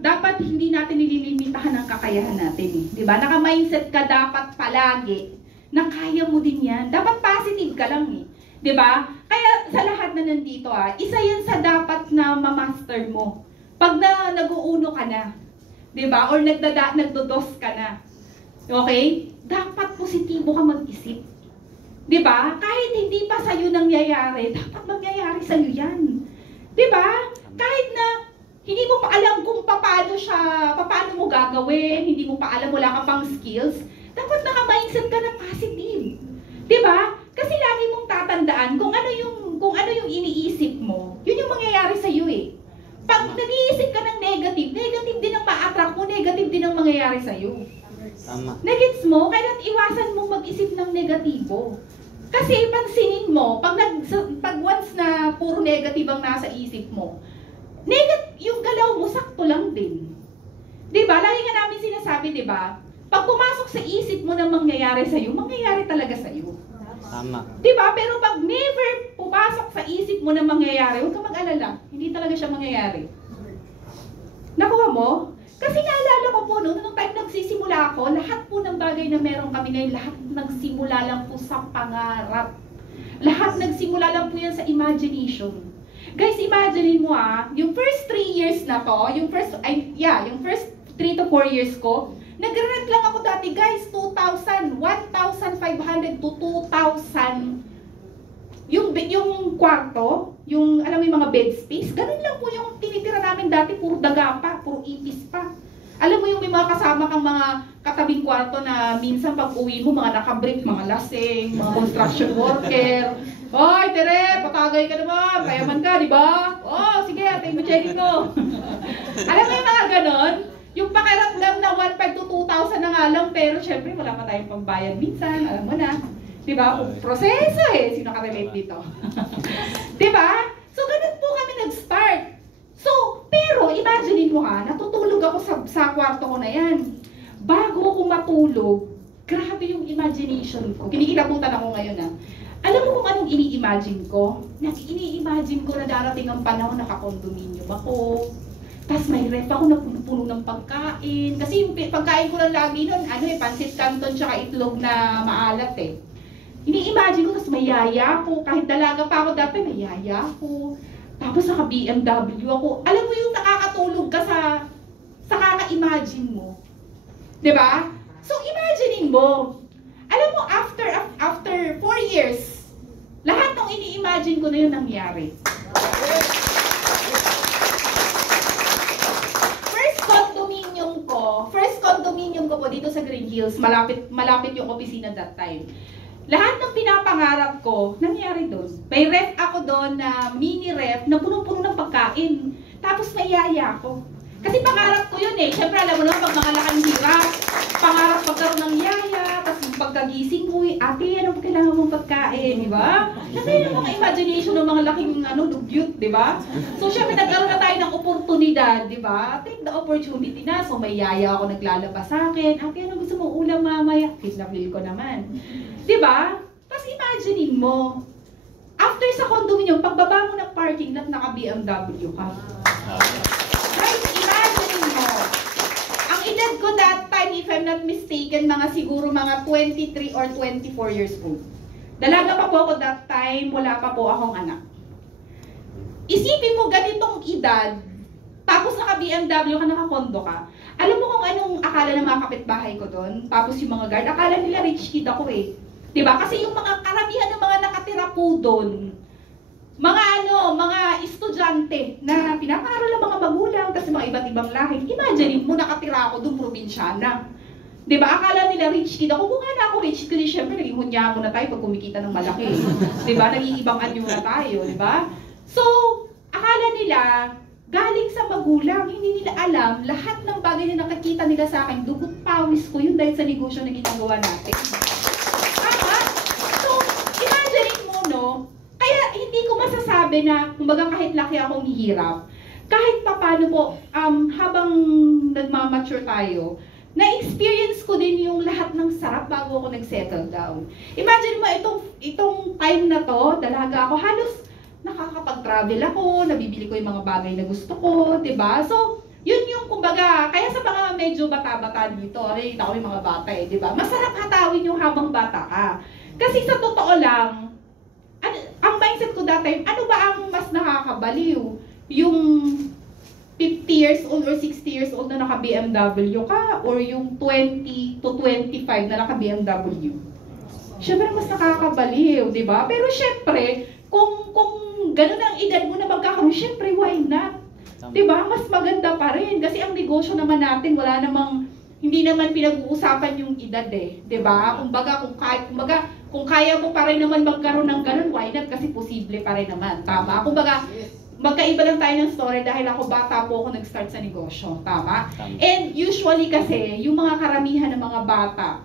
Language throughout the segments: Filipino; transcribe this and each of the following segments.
dapat hindi natin nililimitahan ang kakayahan natin eh. Diba? Naka-mindset ka dapat palagi na kaya mo din yan. Dapat positive ka lang eh. Diba? Kaya sa lahat na nandito isa yan sa dapat na ma-master mo. Pag nag-uuno ka na, diba? Or nagdodos ka na. Okay? Dapat positibo ka mag-isip. Diba? Kahit hindi pa sa'yo nangyayari, dapat mangyayari sa'yo yan. Diba? Kahit na hindi mo pa alam kung paano mo gagawin, hindi mo pa alam, wala ka pang skills, dapat naka-mindset ka na positive. Diba? Kasi lagi mong tatandaan kung ano yung iniisip mo, yun yung mangyayari sa'yo eh. Pag nag-iisip ka ng negative, negative din ang ma-attract mo, negative din ang mangyayari sa'yo. Nagets mo? Kaya iwasan mo mag-isip ng negatibo. Kasi pansinin mo, pag once na puro negative ang nasa isip mo, yung galaw mo sakto lang din. 'Di ba? Lagi nga namin sinasabi, 'di ba? Pag pumasok sa isip mo na mangyayari sa iyo, mangyayari talaga sa iyo. Tama. 'Di ba? Pero pag never pumasok sa isip mo na mangyayari, huwag ka mag-alala. Hindi talaga siya mangyayari. Nakuha mo? Kasi naalala ko po, nung time nagsisimula ako, lahat po ng bagay na meron kami ngayon, lahat nagsimula lang po sa pangarap. Lahat nagsimula lang po yan sa imagination. Guys, imagine mo yung first 3 years na to, yung first 3 to 4 years ko, nag-rent lang ako dati guys, 2,000, 1,500 to 2,000. Yung kwarto, yung alam mo yung mga bed space, ganun lang po yung tinitira namin dati, puro daga pa, puro ipis pa. Alam mo yung may mga kasama kang mga katabing kwarto na minsan pag uwi mo, mga nakabrick, mga lasing, mga construction worker. Hoy, Tere, patagay ka naman, payaman ka, di ba? Oh, sige, atay mo check ko. Alam mo yung mga ganon? Yung pakiramdam na 1,500 to 2,000 na nga lang, pero syempre wala pa tayong pambayad minsan, alam mo na. Diba? Proseso eh. Sino ka-relate dito? Diba? So, ganun po kami nag-start. So, pero, imagine mo natutulog ako sa kwarto ko na yan. Bago ako matulog, grabe yung imagination ko. Kinikilabutan ako ngayon Alam mo kung anong ini-imagine ko? Ini-imagine ko na darating ang panahon na kakondominium ako. Tapos may ref ako na puno ng pagkain. Kasi yung pagkain ko lang lagi nun, pansit canton tsaka itlog na maalat eh. Ini-imagine ko, tapos may yaya ko. Kahit dalaga pa ako dati, may yaya ko. Tapos naka-BMW ako. Alam mo yung nakakatulog ka sa kaka-imagine mo. Diba? So, imaginein mo. Alam mo, after 4 years, lahat ng ini-imagine ko na yun nangyari. First condominium ko po dito sa Green Hills, malapit yung opisina that time. Lahat ng pinapangarap ko, nangyari doon. May ref ako doon na mini ref na punong-puno ng pagkain. Tapos may yaya ako. Kasi pangarap ko yun eh. Siyempre alam mo naman pag mga laking hirap, pangarap pagkaroon ng yaya, tapos pagkagising mo, ate, ano ba kailangan mong pagkain, di ba? Kasi yung mga imagination ng mga laking dugyot, di ba? So syempre nagkaroon na tayo ng oportunidad, di ba? Take the opportunity na. So may yaya ako naglalabas sa akin, ate, ano gusto mo ulam mamaya? Kidnapil ko naman. Diba? Tapos imaginein mo, after sa condominium, pagbaba mo ng parking lot, naka-BMW ka. Guys, imaginein mo, ang edad ko that time, if I'm not mistaken, siguro mga 23 or 24 years old. Dalaga pa po ako that time, wala pa po akong anak. Isipin mo ganitong edad, tapos naka-BMW ka, naka-condo ka. Alam mo kung anong akala ng mga kapitbahay ko doon? Tapos yung mga guard, akala nila rich kid ako eh. Diba? Kasi yung mga karamihan ng mga nakatira po doon, mga estudyante na pinaparal ng mga magulang, kasi mga iba't ibang lahi. Imagine mo, nakatira ako doon, probinsyana. Diba? Akala nila rich kid ako. Kung nga na ako rich kid, syempre naging hunyako na tayo pag kumikita ng malaki. Diba? Naging ibang anyo na tayo. Diba? So, akala nila, galing sa magulang, hindi nila alam, lahat ng bagay na nakakita nila sa akin, dugot pawis ko yun dahil sa negosyo na ginagawa natin. Kaya hindi ko masasabi na, kumbaga kahit laki akong hihirap, kahit papano po, habang nagmamature tayo, na-experience ko din yung lahat ng sarap bago ako nag-settle down. Imagine mo, itong time na to, dalaga ako, halos nakakapag-travel ako, nabibili ko yung mga bagay na gusto ko, diba? So, yun yung kumbaga, kaya sa mga medyo bata-bata dito, nakikita ko yung mga bata di ba? Masarap hatawin yung habang bata ka. Kasi sa totoo lang, ang mindset ko that time, ano ba ang mas nakakabaliw? Yung 50 years old or 60 years old na naka-BMW ka or yung 20 to 25 na naka-BMW? Siyempre, mas nakakabaliw, di ba? Pero siyempre, kung ganun ang edad mo na magkakaroon, siyempre, why not? Di ba? Mas maganda pa rin. Kasi ang negosyo naman natin, wala namang, hindi naman pinag-uusapan yung edad di ba? Kumbaga, kung kaya mo pa rin naman magkaroon ng ganun, why not? Kasi posible pa rin naman. Tama? Kumbaga, magkaiba lang tayo ng story dahil ako bata po ako nag-start sa negosyo. Tama? And usually kasi, yung mga karamihan ng mga bata,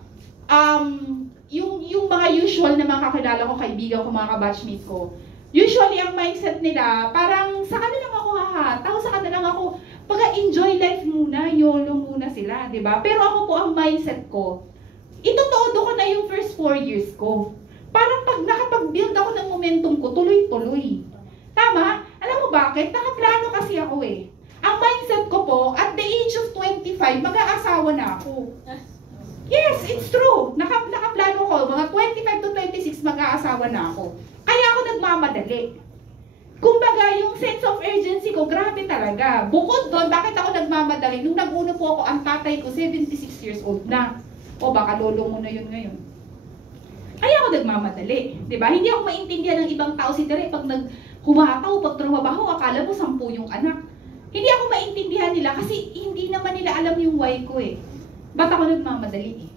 yung mga usual na mga kakilala ko, kaibigan ko, mga kabatchmate ko, usually ang mindset nila, parang sa kanila ako hahataw, sa kanila ako, pag-enjoy life muna, YOLO muna sila, di ba? Pero ako po, ang mindset ko, itutodo ko na yung first 4 years ko. Parang pag nakapag-build ako ng momentum ko, tuloy-tuloy. Tama? Alam mo bakit? Nakaplano kasi ako Ang mindset ko po, at the age of 25, mag-aasawa na ako. Yes, it's true. Nakaplano ko, mga 25 to 26, mag-aasawa na ako. Kaya ako nagmamadali. Kumbaga, yung sense of urgency ko, grabe talaga. Bukod doon, bakit ako nagmamadali? Nung nag-uno po ako, ang tatay ko, 76 years old na. O baka lolo mo na yun ngayon. Kaya ako nagmamadali. Diba? Hindi ako maintindihan ng ibang tao si Tere. Pag humataw, pag trumabaho, akala mo 10 yung anak. Hindi ako maintindihan nila kasi hindi naman nila alam yung why ko Ba't ako nagmamadali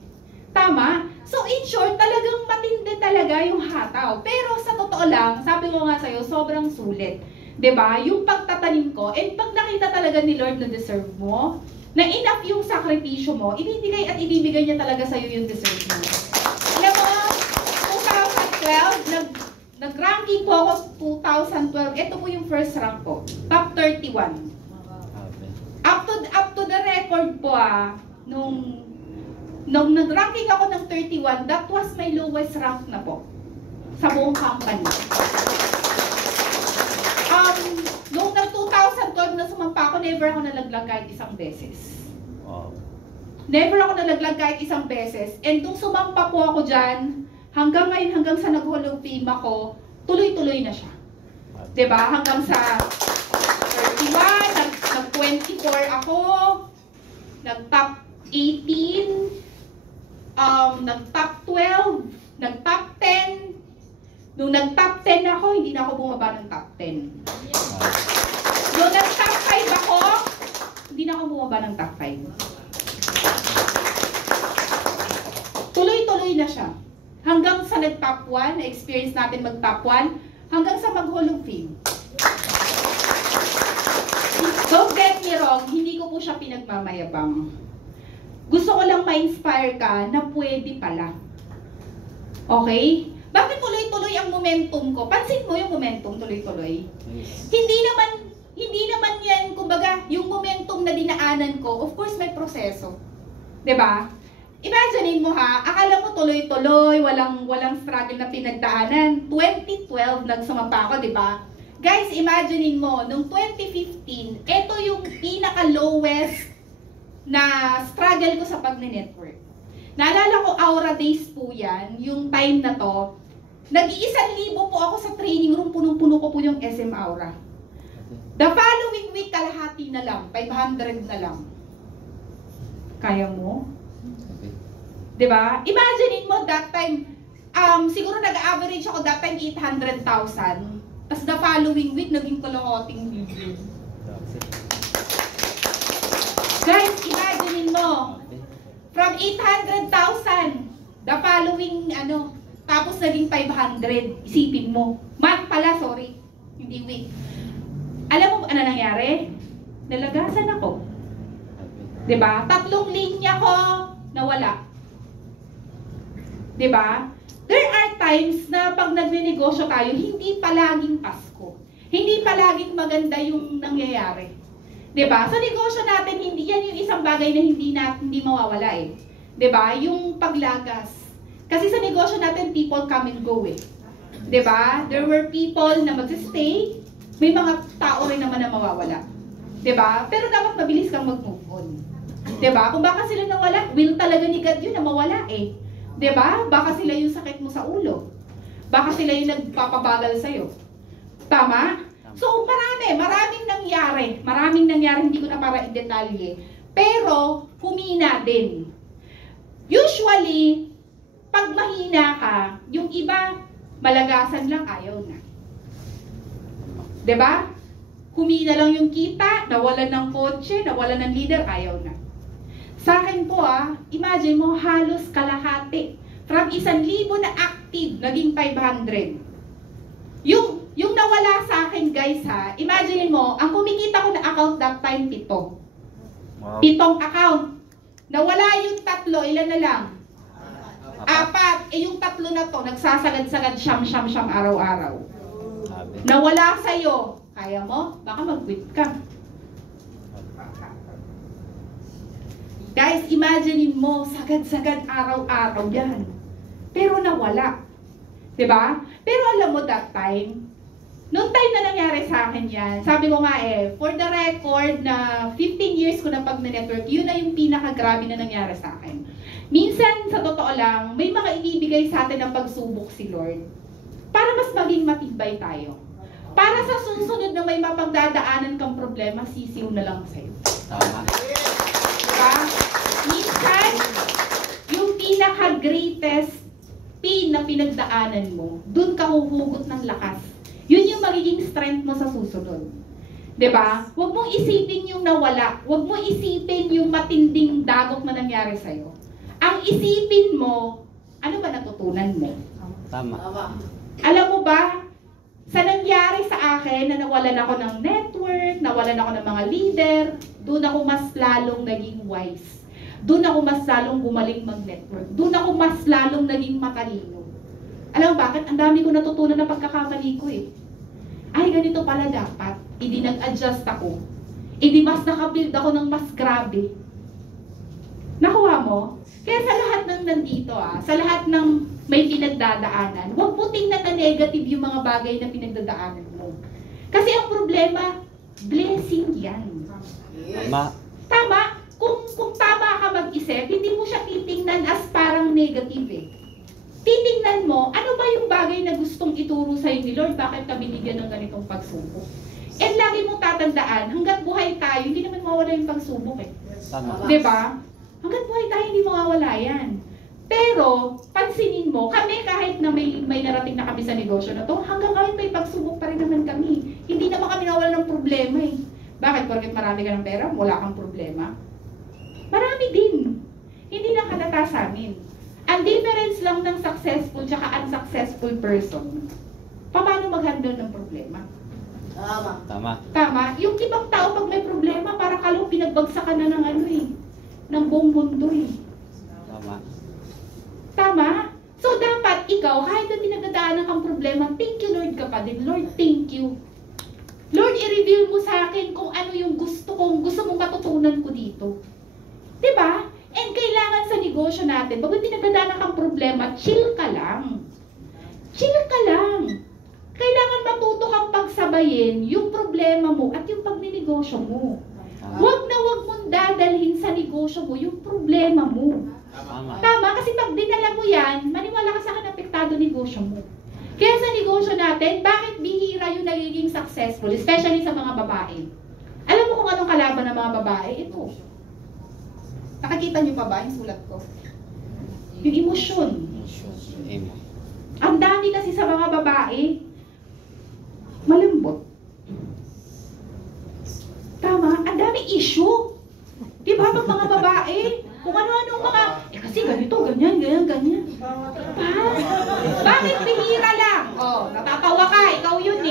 Tama? So in short, talagang matindi talaga yung hataw. Pero sa totoo lang, sabi ko nga sa'yo, sobrang sulit. 'Di ba? Yung pagtatanim ko, and pag nakita talaga ni Lord na deserve mo, na enough yung sakripisyo mo, ibibigay at ibibigay niya talaga sa'yo yung deserve mo. Alam mo, 2012, nag-ranking po ako 2012. Ito po yung first rank ko. Top 31. Up to the record po nung nag-ranking ako ng 31, that was my lowest rank na po sa buong company. Noong nag-2012 na sumampa ako, never ako nalaglag kahit isang beses. Wow. Never ako nalaglag kahit isang beses. And nung sumampa po ako dyan, hanggang ngayon, hanggang sa nag-Hall of Fame ako, tuloy-tuloy na siya. Diba? Hanggang sa 31, nag-24 ako, nag-top 18, nag-top 12, nag-top 10. Nung nag-top 10 ako, hindi na ako bumaba ng top 10. Nung nag-top 5 ako, hindi na ako bumaba ng top 5. Tuloy-tuloy na siya. Hanggang sa nag-top 1, na-experience natin mag-top 1, hanggang sa mag-Hall of Fame. Don't get me wrong, hindi ko po siya pinagmamayabang. Gusto ko lang ma-inspire ka na pwede pala. Okay? Bakit tuloy-tuloy ang momentum ko? Pansin mo yung momentum tuloy-tuloy. Yes. Hindi naman yan, kumbaga, yung momentum na dinaanan ko, of course may proseso. 'Di ba? Imaginein mo akala mo tuloy-tuloy, walang struggle na pinagdaanan. 2012 nagsumapa ako, 'di ba? Guys, imaginein mo, nung 2015, ito yung pinaka-lowest na struggle ko sa pag-network. Naalala ko, Aura Days po yan, yung time na to. Nag-1,000 po ako sa training room, punong-puno ko po yung SM Aura. The following week, kalahati na lang, 500 na lang. Kaya mo? Diba? Imaginein mo, that time, siguro nag-average ako that time 800,000. Tapos the following week, naging kalahating million. Guys, imagine mo, from 800,000, the following, tapos naging 500, isipin mo. Month pala, sorry, hindi week. Alam mo ano nangyari? Nalagasan ako. 'Di ba? 3 linya ko, nawala. 'Di ba? There are times na pag nagnenegosyo tayo, hindi palaging Pasko. Hindi palaging maganda yung nangyayari. 'Di ba? Sa negosyo natin, hindi yan yung isang bagay na hindi mawawala 'Di ba? Yung paglagas. Kasi sa negosyo natin, people come and go 'Di ba? There were people na magsi-stay, may mga tao rin naman na mawawala. Diba? Pero dapat mabilis kang mag-move on. Diba? Kung baka sila nawala, will talaga ni God yun na mawala eh. Diba? Baka sila yung sakit mo sa ulo. Baka sila yung nagpapabagal sa'yo. Tama? So, maraming nangyari. Maraming nangyari, hindi ko na para i-detalye. Pero, humina din. Usually, pag mahina ka, yung iba, malagasan lang, ayaw na. Diba? Humina lang yung kita, nawalan ng kotse, nawalan ng leader, ayaw na. Sa akin po imagine mo halos kalahati. From 1,000 na active, naging 500. Yung nawala sa akin guys imagine mo, ang kumikita ko na account that time 7. Wow. 7 account. Nawala yung 3, ilan na lang? 4. Yung 3 na to, nagsasagad-sagad siyam araw-araw. Nawala sa'yo. Kaya mo? Baka mag-quit ka. Guys, imagine mo, sagad-sagad araw-araw yan. Pero nawala. Diba? Pero alam mo that time, noong time na nangyari sa akin yan, sabi ko nga for the record na 15 years ko na pag-network, yun na yung pinakagrabe na nangyari sa akin. Minsan, sa totoo lang, may mga inibigay sa atin ng pagsubok si Lord para mas maging matibay tayo. Para sa susunod na may mapagdadaanan kang problema, sisiw na lang sa'yo. Tama. Diba? Minsan, yung pinaka-greatest pain na pinagdaanan mo, dun ka huhugot ng lakas. Yun yung magiging strength mo sa susunod. Diba? Huwag mong isipin yung nawala. Huwag mong isipin yung matinding dagok na nangyari sa'yo. Ang isipin mo, ano ba natutunan mo? Tama. Alam mo ba, sa nangyari sa akin na nawalan ako ng network, nawalan ako ng mga leader, doon ako mas lalong naging wise. Doon ako mas lalong gumaling mag-network. Doon ako mas lalong naging matalino. Alam mo bakit? Ang dami ko natutunan na pagkakamali ko Ay, ganito pala dapat. Hindi nag-adjust ako. Hindi mas nakabuild ako ng mas grabe. Nakuha mo? Kaya sa lahat ng nandito, sa lahat ng may pinagdadaanan, huwag mo tingnan na negative yung mga bagay na pinagdadaanan mo. Kasi ang problema, blessing yan. Tama. Tama? Kung tama ka mag-isip, hindi mo siya titingnan as parang negative Titingnan mo, ano ba yung bagay na gustong ituro sa'yo ni Lord? Bakit ka binigyan ng ganitong pagsubok? And lagi mong tatandaan, hanggat buhay tayo, hindi naman mawala yung pagsubok Tama. Diba? Hanggat buhay tayo, hindi mawawala yan. Pero, pansinin mo, kami kahit na may narating na kami sa negosyo na to, hanggang ngayon may pagsubok pa rin naman kami. Hindi naman kami nawala ng problema Bakit? Porket marami ka ng pera, wala kang problema? Marami din. Hindi na halata sa amin. Ang difference lang ng successful tsaka unsuccessful person, paano mag-handle ng problema? Tama. Tama? Yung ibang tao pag may problema, para kalong pinagbagsakan na ng ng buong mundo Tama. Tama? So dapat ikaw, kahit na pinagdadaanan kang problema, thank you Lord ka pa din. Lord, thank you. Lord, i-reveal mo sa akin kung ano yung gusto mong matutunan ko dito. Diba? And kailangan sa negosyo natin, pag pinagdadaanan kang problema, chill ka lang. Chill ka lang. Kailangan matuto kang pagsabayin yung problema mo at yung pagninegosyo mo. Huwag na huwag mong dadalhin sa negosyo mo yung problema mo. Tama. Tama? Kasi pag dinala mo yan, maniwala ka sa akin, apektado negosyo mo. Kaya sa negosyo natin, bakit bihira yung nagiging successful, especially sa mga babae? Alam mo kung anong kalaban ng mga babae? Ito. Nakakita niyo pa ba yung sulat ko? Yung emosyon. Ang dami kasi sa mga babae, malambot. Tama? Ang dami issue. Diba? Pag mga babae, kung ano-anong mga, kasi ganito, ganyan. Diba? Bakit bihira lang? Natatawa ka, ikaw yun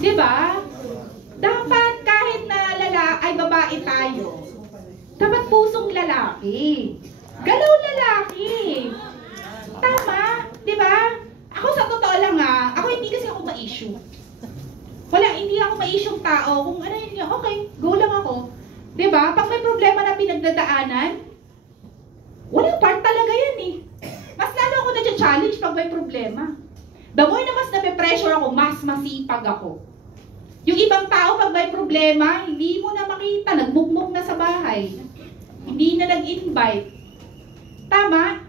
Diba? Dapat kahit na babae tayo, dapat pusong lalaki. Galaw lalaki. Tama? Diba? Ako sa totoo lang ako hindi kasi ako ma-issue. Hindi ako ma-issue tao. Kung ano yun, okay, go lang ako. Diba? Pag may problema na pinagdadaanan, walang part talaga yan Mas lalo ako na-challenge pag may problema. The more na mas nape-pressure ako, mas masipag ako. Yung ibang tao, pag may problema, hindi mo na makita, nagmukmuk na sa bahay. Hindi na nag-invite. Tama?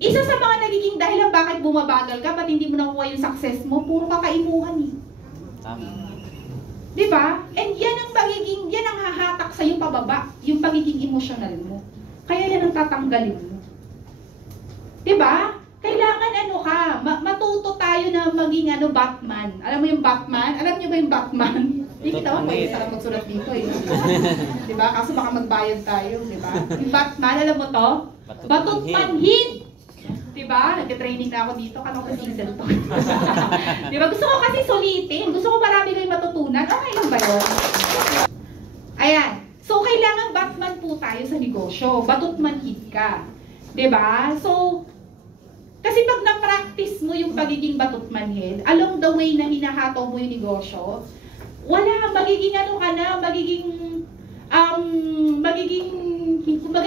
Isa sa mga nagiging dahilan bakit bumabagal ka, ba't hindi mo nakuha yung success mo, puro kakaimuhan eh. Tama. Diba? And yan ang hahatak sa'yo pababa, yung pagiging emotional mo. Kaya yan ang tatanggalin mo. Diba? Kailangan matuto tayo na maging Batman. Alam mo yung Batman? Alam niyo ba yung Batman? Hindi kita ako, pwede sarap magsulat dito eh. Diba? Kaso baka magbayad tayo, diba? Yung Batman, alam mo to? Batut panhid! Diba? Nag-training na ako dito, kano ko diesel to. Diba? Gusto ko kasi sulitin. Gusto ko marami kayong matutunan. Okay lang ba yun? Ayan. So, kailangan Batman po tayo sa negosyo. Batut manhid ka. Diba? So, kasi pag na-practice mo yung pagiging batut manhid, along the way na hinahataw mo yung negosyo, kumbaga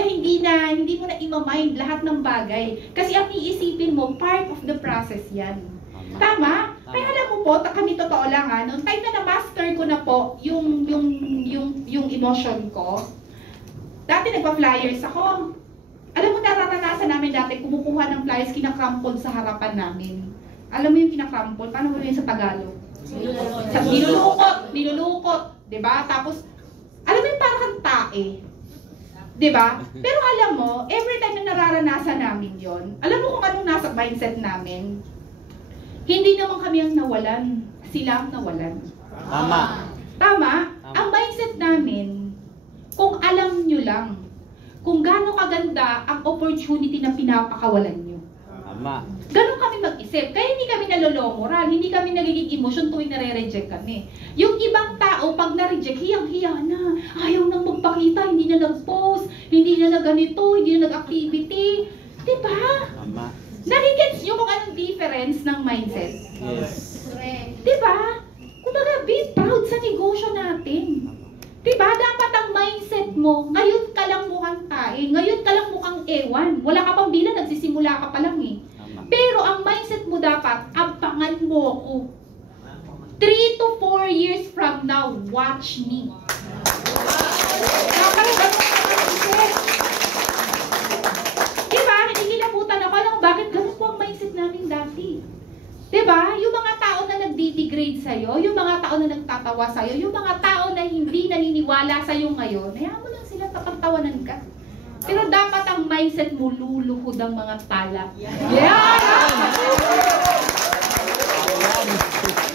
hindi mo na ima-mind lahat ng bagay. Kasi ang iisipin mo, part of the process yan. Tama? Kaya alam mo po, kami totoo lang noong time na na-master ko na po yung emotion ko, dati nagpa-flyers ako. Alam mo, nararanasan namin dati, kumukuha ng flyers, kinakrample sa harapan namin. Alam mo yung kinakrample? Paano mo yun sa Tagalog? Nilulukot. Diba? Tapos, alam mo yung parang kang tae. Diba? Pero alam mo, every time na nararanasan namin yon, alam mo kung anong nasa mindset namin? Hindi naman kami ang nawalan. Sila ang nawalan. Tama. Tama? Ang mindset namin, kung alam nyo lang, kung gaano kaganda ang opportunity na pinapakawalan nyo. Tama. Ganon kami mag-isip. Kaya hindi kami nalolomoral, hindi kami nagiging emotion tuwing nare-reject kami. Yung ibang tao, pag na-reject, hiyang-hiya na. Ayaw nang magpakita, hindi na nag-post, hindi na nag-ganito, hindi na nag-activity. Diba? Tama. Nagigets nyo kung anong difference ng mindset. Yes. Diba? Kumbaga, be proud sa negosyo natin. Diba? Dapat ang mindset mo, ngayon ka lang mukhang tae, ngayon ka lang mukhang ewan. Wala ka pang bilang, nagsisimula ka pa lang eh. Tama. Pero ang mindset mo dapat, abangan mo ako. 3 to 4 years from now, watch me. Dapat ganun ka mag-isip. Diba? Hinihilabutan ako lang, bakit ganun po ang mindset namin dati? Diba? Yung mga tao na nagdi-degrade sa'yo, yung mga tao na nagtatawa sa'yo, yung mga tao na hindi naniniwala sa'yo ngayon, hayaan mo lang sila, kapagtawanan ka. Pero dapat ang mindset mo, luluhod ang mga tala. Yeah!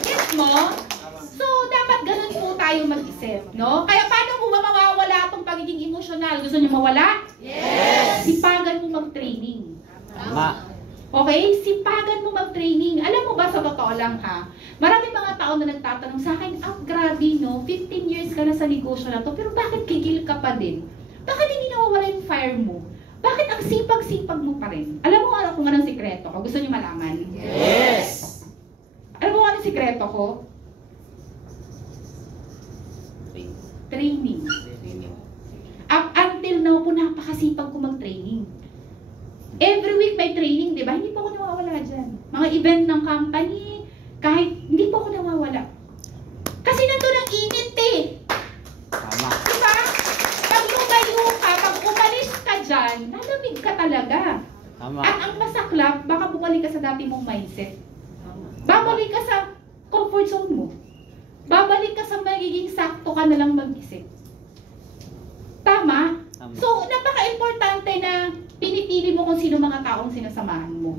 Get mo? So, dapat ganun po tayo mag-isip, no? Kaya paano mo ba mawawala itong pagiging emosyonal? Gusto niyo mawala? Yes! Sipagan mo mag-training. Tama. Okay? Sipagan mo mag-training. Alam mo ba, sa totoo lang ha, maraming mga tao na nagtatanong sa akin, grabe no, 15 years ka na sa negosyo na to, pero bakit gigil ka pa din? Bakit hindi nawawala yung fire mo? Bakit ang sipag-sipag mo pa rin? Alam mo kung anong sikreto ko? Gusto niyo malaman? Yes! Alam mo kung anong sikreto ko? Training. Up until now po, napakasipag ko mag-training. Every week may training, di ba? Hindi po ako nawawala dyan. Mga event ng company, kahit hindi po ako nawawala. Kasi nandun ang init eh. Tama. Di ba? Pag lumayo ka, pag umalis ka dyan, lalamig ka talaga. Tama. At ang masaklap, baka bumalik ka sa dati mong mindset. Babalik ka sa comfort zone mo. Babalik ka sa magiging sakto ka na lang mag-isip. Tama? Tama. So, napaka-importante na pinipili mo kung sino mga taong sinasamahan mo.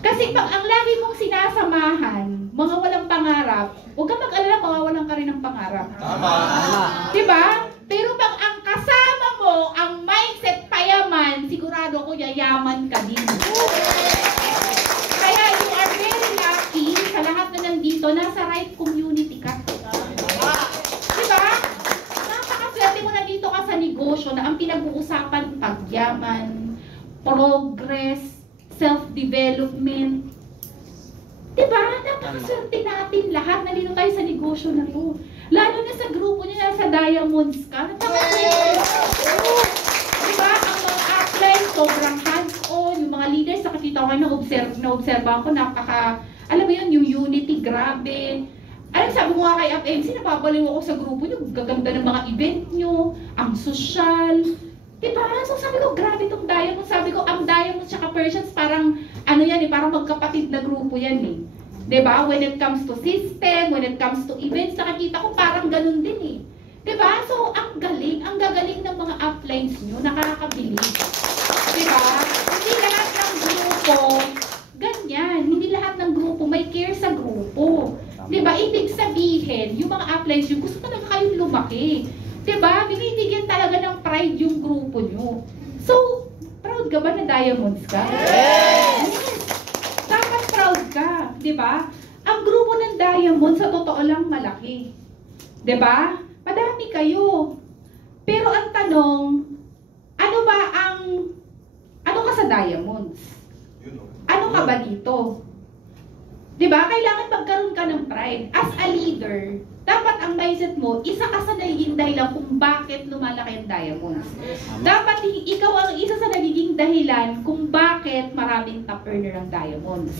Kasi pag ang lagi mong sinasamahan, mga walang pangarap, huwag ka mag-alala, mawawalan ka rin ng pangarap. Tama. Diba? Pero pag ang kasama mo, ang mindset payaman, sigurado ko yayaman ka din. Kaya you are very lucky sa lahat na nandito, nasa right community ka. Diba? Napakaswerte mo na dito ka sa negosyo na ang pinag-uusapan, pagyaman, progress, self-development. Diba? Napakaswerte natin lahat. Nandito tayo sa negosyo na to. Lalo na sa grupo niya, nasa Diamonds ka. Napakaswerte. Diba? Ang mga upline, sobrang hands-on. Yung mga leaders, nakakita ko kayo, na-observe ko, alam mo yun, yung unity, grabe. Alam, sabi ko nga kay UpMC, napapaliw ako sa grupo nyo, gaganda ng mga event nyo, ang social. Diba? So sabi ko, grabe tong Diamond. Sabi ko, ang Diamond tsaka Persians parang, ano yan eh, parang magkapatid na grupo yan eh. Diba? When it comes to system, when it comes to events, nakikita ko parang ganun din eh. Diba? So, ang gagaling ng mga uplines nyo, nakakabilis. Diba? Hindi lahat ng grupo, ganyan. Hindi lahat ng grupo may care sa grupo. Diba? Ibig sabihin, yung mga uplines nyo, gusto talaga kayong lumaki. Diba? Binibigyan talaga ng pride yung grupo nyo. So, proud ka ba na Diamonds ka? Yes! Dapat proud ka. Diba? Ang grupo ng Diamonds, sa totoo lang, malaki. Diba? Madami kayo. Pero ang tanong, ano ka sa Diamonds? Ano ka ba dito? Diba? Kailangan magkaroon ka ng pride. As a leader, dapat ang mindset mo, isa ka sa nagiging dahilan kung bakit lumalaki ang Diamonds. Dapat ikaw ang isa sa nagiging dahilan kung bakit maraming top earner ang Diamonds.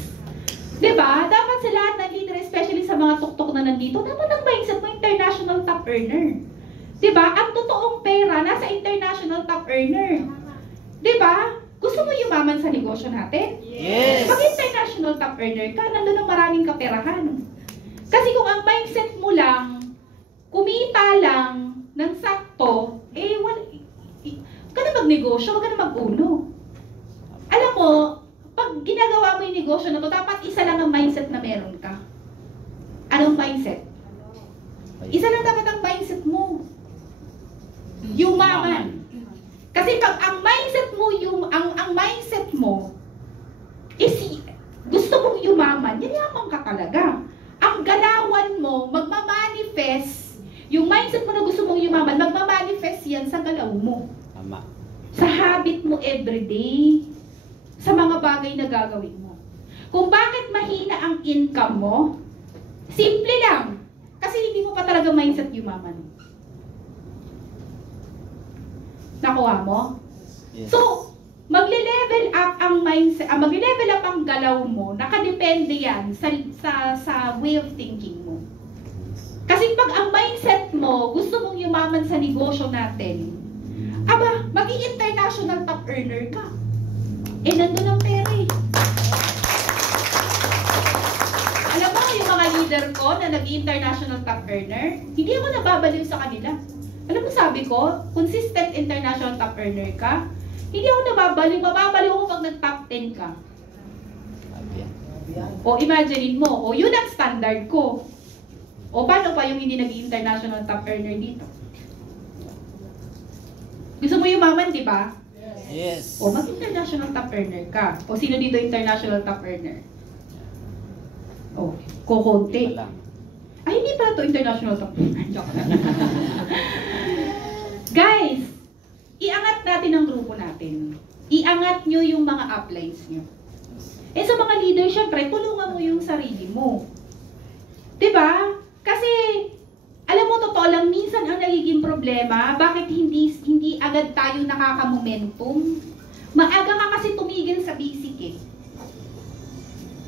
Diba? Dapat sa lahat ng leader, especially sa mga tuktok na nandito, dapat ang mindset mo international top earner. Diba? Ang totoong pera nasa international top earner. Diba? Gusto mo yumaman sa negosyo natin? Yes! Pag international top earner ka, nandun ang maraming kaperahan. Kasi kung ang mindset mo lang, kumita lang ng sakto, huwag ka na magnegosyo, huwag ka na mag-uno. Alam mo, pag ginagawa mo yung negosyo na to, dapat isa lang ang mindset na meron ka. Anong mindset? Isa lang dapat ang mindset mo. Yumaman. Kasi pag ang mindset mo, ang mindset mo is gusto mong yumaman, yayaman ka talaga. Ang galawan mo, magmamanifest, yung mindset mo na gusto mong yumaman, magmamanifest yan sa galaw mo. Tama. Sa habit mo everyday, sa mga bagay na gagawin mo. Kung bakit mahina ang income mo, simple lang. Kasi hindi mo pa talaga mindset yumaman. Nakuha mo? Yes. So, magle-level up ang mindset, magle-level up ang galaw mo, nakadepende yan sa way of thinking mo. Kasi pag ang mindset mo, gusto mong yumaman sa negosyo natin, maging international top earner ka. Nandun ang pera eh. Alam mo, yung mga leader ko na nag-international top earner, hindi ako nababaliw sa kanila. Alam mo sabi ko, consistent international top earner ka, hindi ako nababaliw, mababaliw ako pag nag-top 10 ka. O imagine mo, yun ang standard ko. O paano pa yung hindi nag-international top earner dito? Gusto mo yumaman, di ba? Yes. O mag-international top earner ka. O sino dito international top earner? O, kukunti. Ay, hindi pala to international top earner. Joke lang. Guys, iangat natin ang grupo natin. Iangat nyo yung mga uplines nyo. Sa mga leader, syempre, tulungan mo yung sarili mo. Diba? Kasi, alam mo, totoo lang, minsan ang nagiging problema, bakit hindi agad tayo nakaka-momentum? Maaga ka kasi tumigil sa basic eh.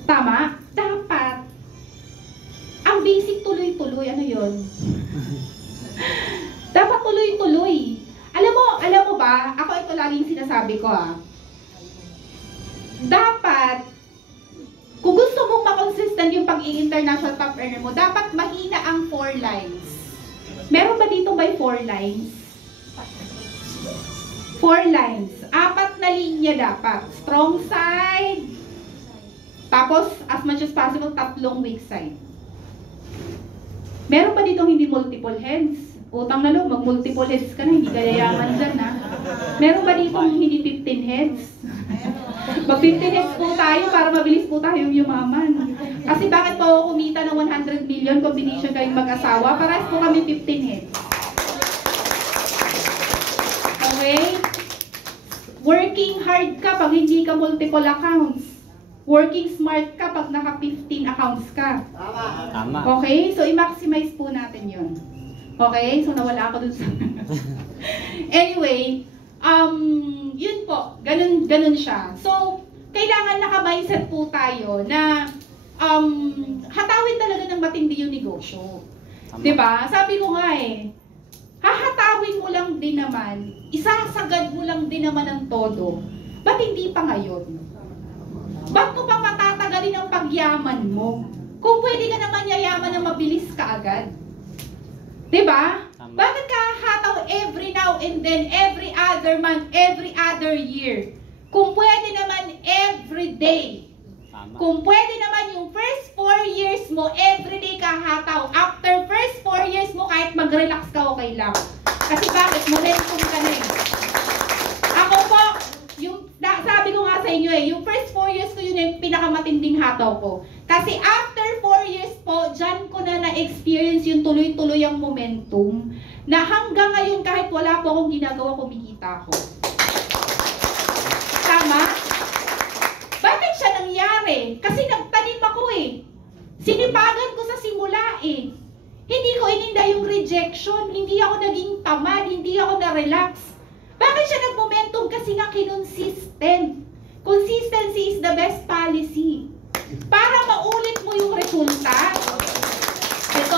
Tama? Dapat. Ang basic tuloy-tuloy, ano yun? Dapat tuloy-tuloy. Alam mo ba, ako ito laging sinasabi ko dapat, kung gusto mong makonsistent yung pag-i-international top earner mo, dapat mahina ang 4 lines. Meron ba dito by 4 lines? 4 lines. 4 na linya dapat. Strong side. Tapos, as much as possible, 3 weak side. Meron ba dito hindi multiple heads? Utang na loob, mag-multiple heads ka na, hindi ka yayaman dyan ha. Meron ba dito hindi 15 heads? Mag-15 heads po tayo para mabilis po tayo yumaman. Kasi bakit po ako kumita ng 100 million combination kayong mag-asawa? Parehas po kami 15 heads. Okay? Working hard ka pag hindi ka multiple accounts. Working smart ka pag naka 15 accounts ka. Tama. Okay? So, i-maximize po natin yun. Okay? So, nawala ako dun sa... Anyway, yun po. Ganun siya. So, kailangan naka-mindset po tayo na hatawin talaga ng matindi yung negosyo. Tama. 'Di ba? Sabi ko nga eh, hahatawin mo lang din naman, isasagad mo lang din naman ng todo. Ba't hindi pa ngayon? Ba't mo pa matatagalin ang pagyaman mo? Kung pwede ka naman yayaman na mabilis ka agad. 'Di ba? Tama. Bakit ka hataw every now and then, every other month, every other year? Kung pwede naman every day. Tama. Kung pwede naman yung first 4 years mo, everyday ka hataw. After first 4 years mo, kahit mag-relax ka, okay lang. Kasi bakit? Momentum ka na eh. Ako po, sabi ko nga sa inyo eh, yung first 4 years ko yun yung pinakamatinding hataw ko. Kasi after 4 years po, dyan ko na na-experience yung tuloy-tuloy ang momentum na hanggang ngayon kahit wala po akong ginagawa, kumikita ako. Tama? Bakit siya nangyari? Kasi nagtanim ako eh. Sinipagan ko sa simula eh. Hindi ko ininda yung rejection. Hindi ako naging tamad. Hindi ako na-relax. Bakit siya nag-momentum? Kasi nga kinonsistent. Consistency is the best policy. Para maulit mo yung resulta. Ito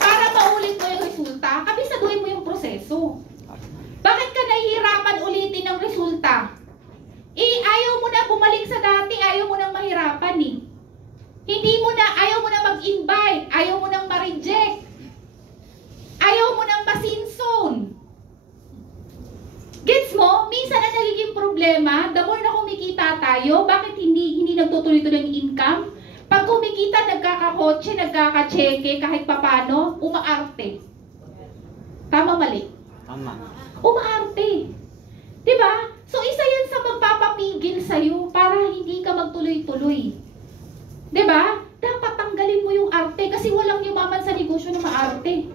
para maulit mo yung resulta, kabisaduhin mo yung proseso. Bakit ka nahihirapan ulitin ang resulta? Ayaw mo na bumalik sa dati, ayaw mo nang mahirapan eh. Ayaw mo na mag-invite, ayaw mo nang ma-reject. Ayaw mo nang masinson. Gets mo? Minsan ang nagiging problema, the more na kumikita tayo, bakit hindi nagtutuloy-tuloy ang income? Pag kumikita, nagkakakotse, nagkakacheque, kahit papano, umaarte. Tama, mali? Tama. Umaarte. Diba? So, isa yan sa magpapapigil sa'yo para hindi ka magtuloy-tuloy. Diba? Dapat tanggalin mo yung arte kasi walang yumaman sa negosyo na maarte.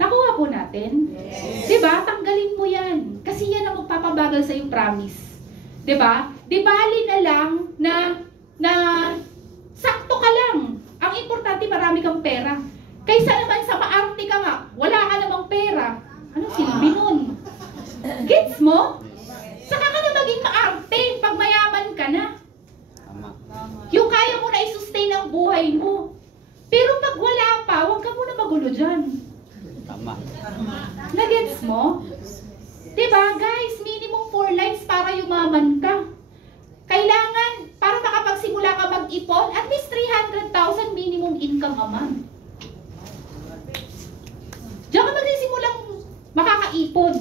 Nakuha po natin? Yes. Diba? Tanggalin mo yan. Kasi yan ang magpapabagal sa'yo, promise. Diba? Di bali na lang na sakto ka lang. Ang importante, marami kang pera. Kaysa naman sa maarte ka nga, wala ka namang pera. Anong silbi nun? Gets mo? Saka ka na maging maarte pag mayaman ka na. Tama. Yung kaya mo na i-sustain ang buhay mo. Pero pag wala pa, huwag ka muna magulo dyan. Tama. Nagets mo? Diba guys, minimum 4 lines para yumaman ka. Kailangan, para makapagsimula ka mag-ipon, at least 300,000 minimum income a month. Diyan ka magsisimulang makakaipon.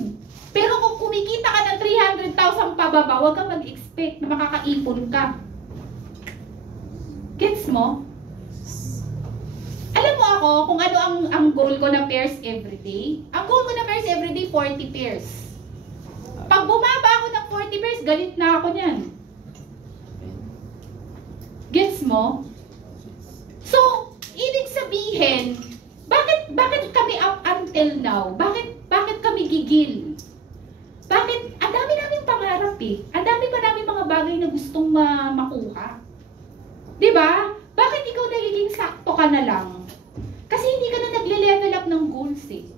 Pero kung kumikita ka ng 300,000 pababa, huwag kang mag-expect na makakaipon ka. Gets mo? Alam mo ako kung ano ang goal ko na pairs everyday? Ang goal ko na pairs everyday, 40 pairs. Pag bumaba ako ng 40 pairs, galit na ako niyan. Gets mo? So, ibig sabihin, bakit kami up until now? Bakit kami gigil? Bakit? Ang dami naming pangarap eh. Ang dami pa namin mga bagay na gustong makuha. Diba? Bakit ikaw nagiging sakto ka na lang? Kasi hindi ka na nagle-level up ng goals eh.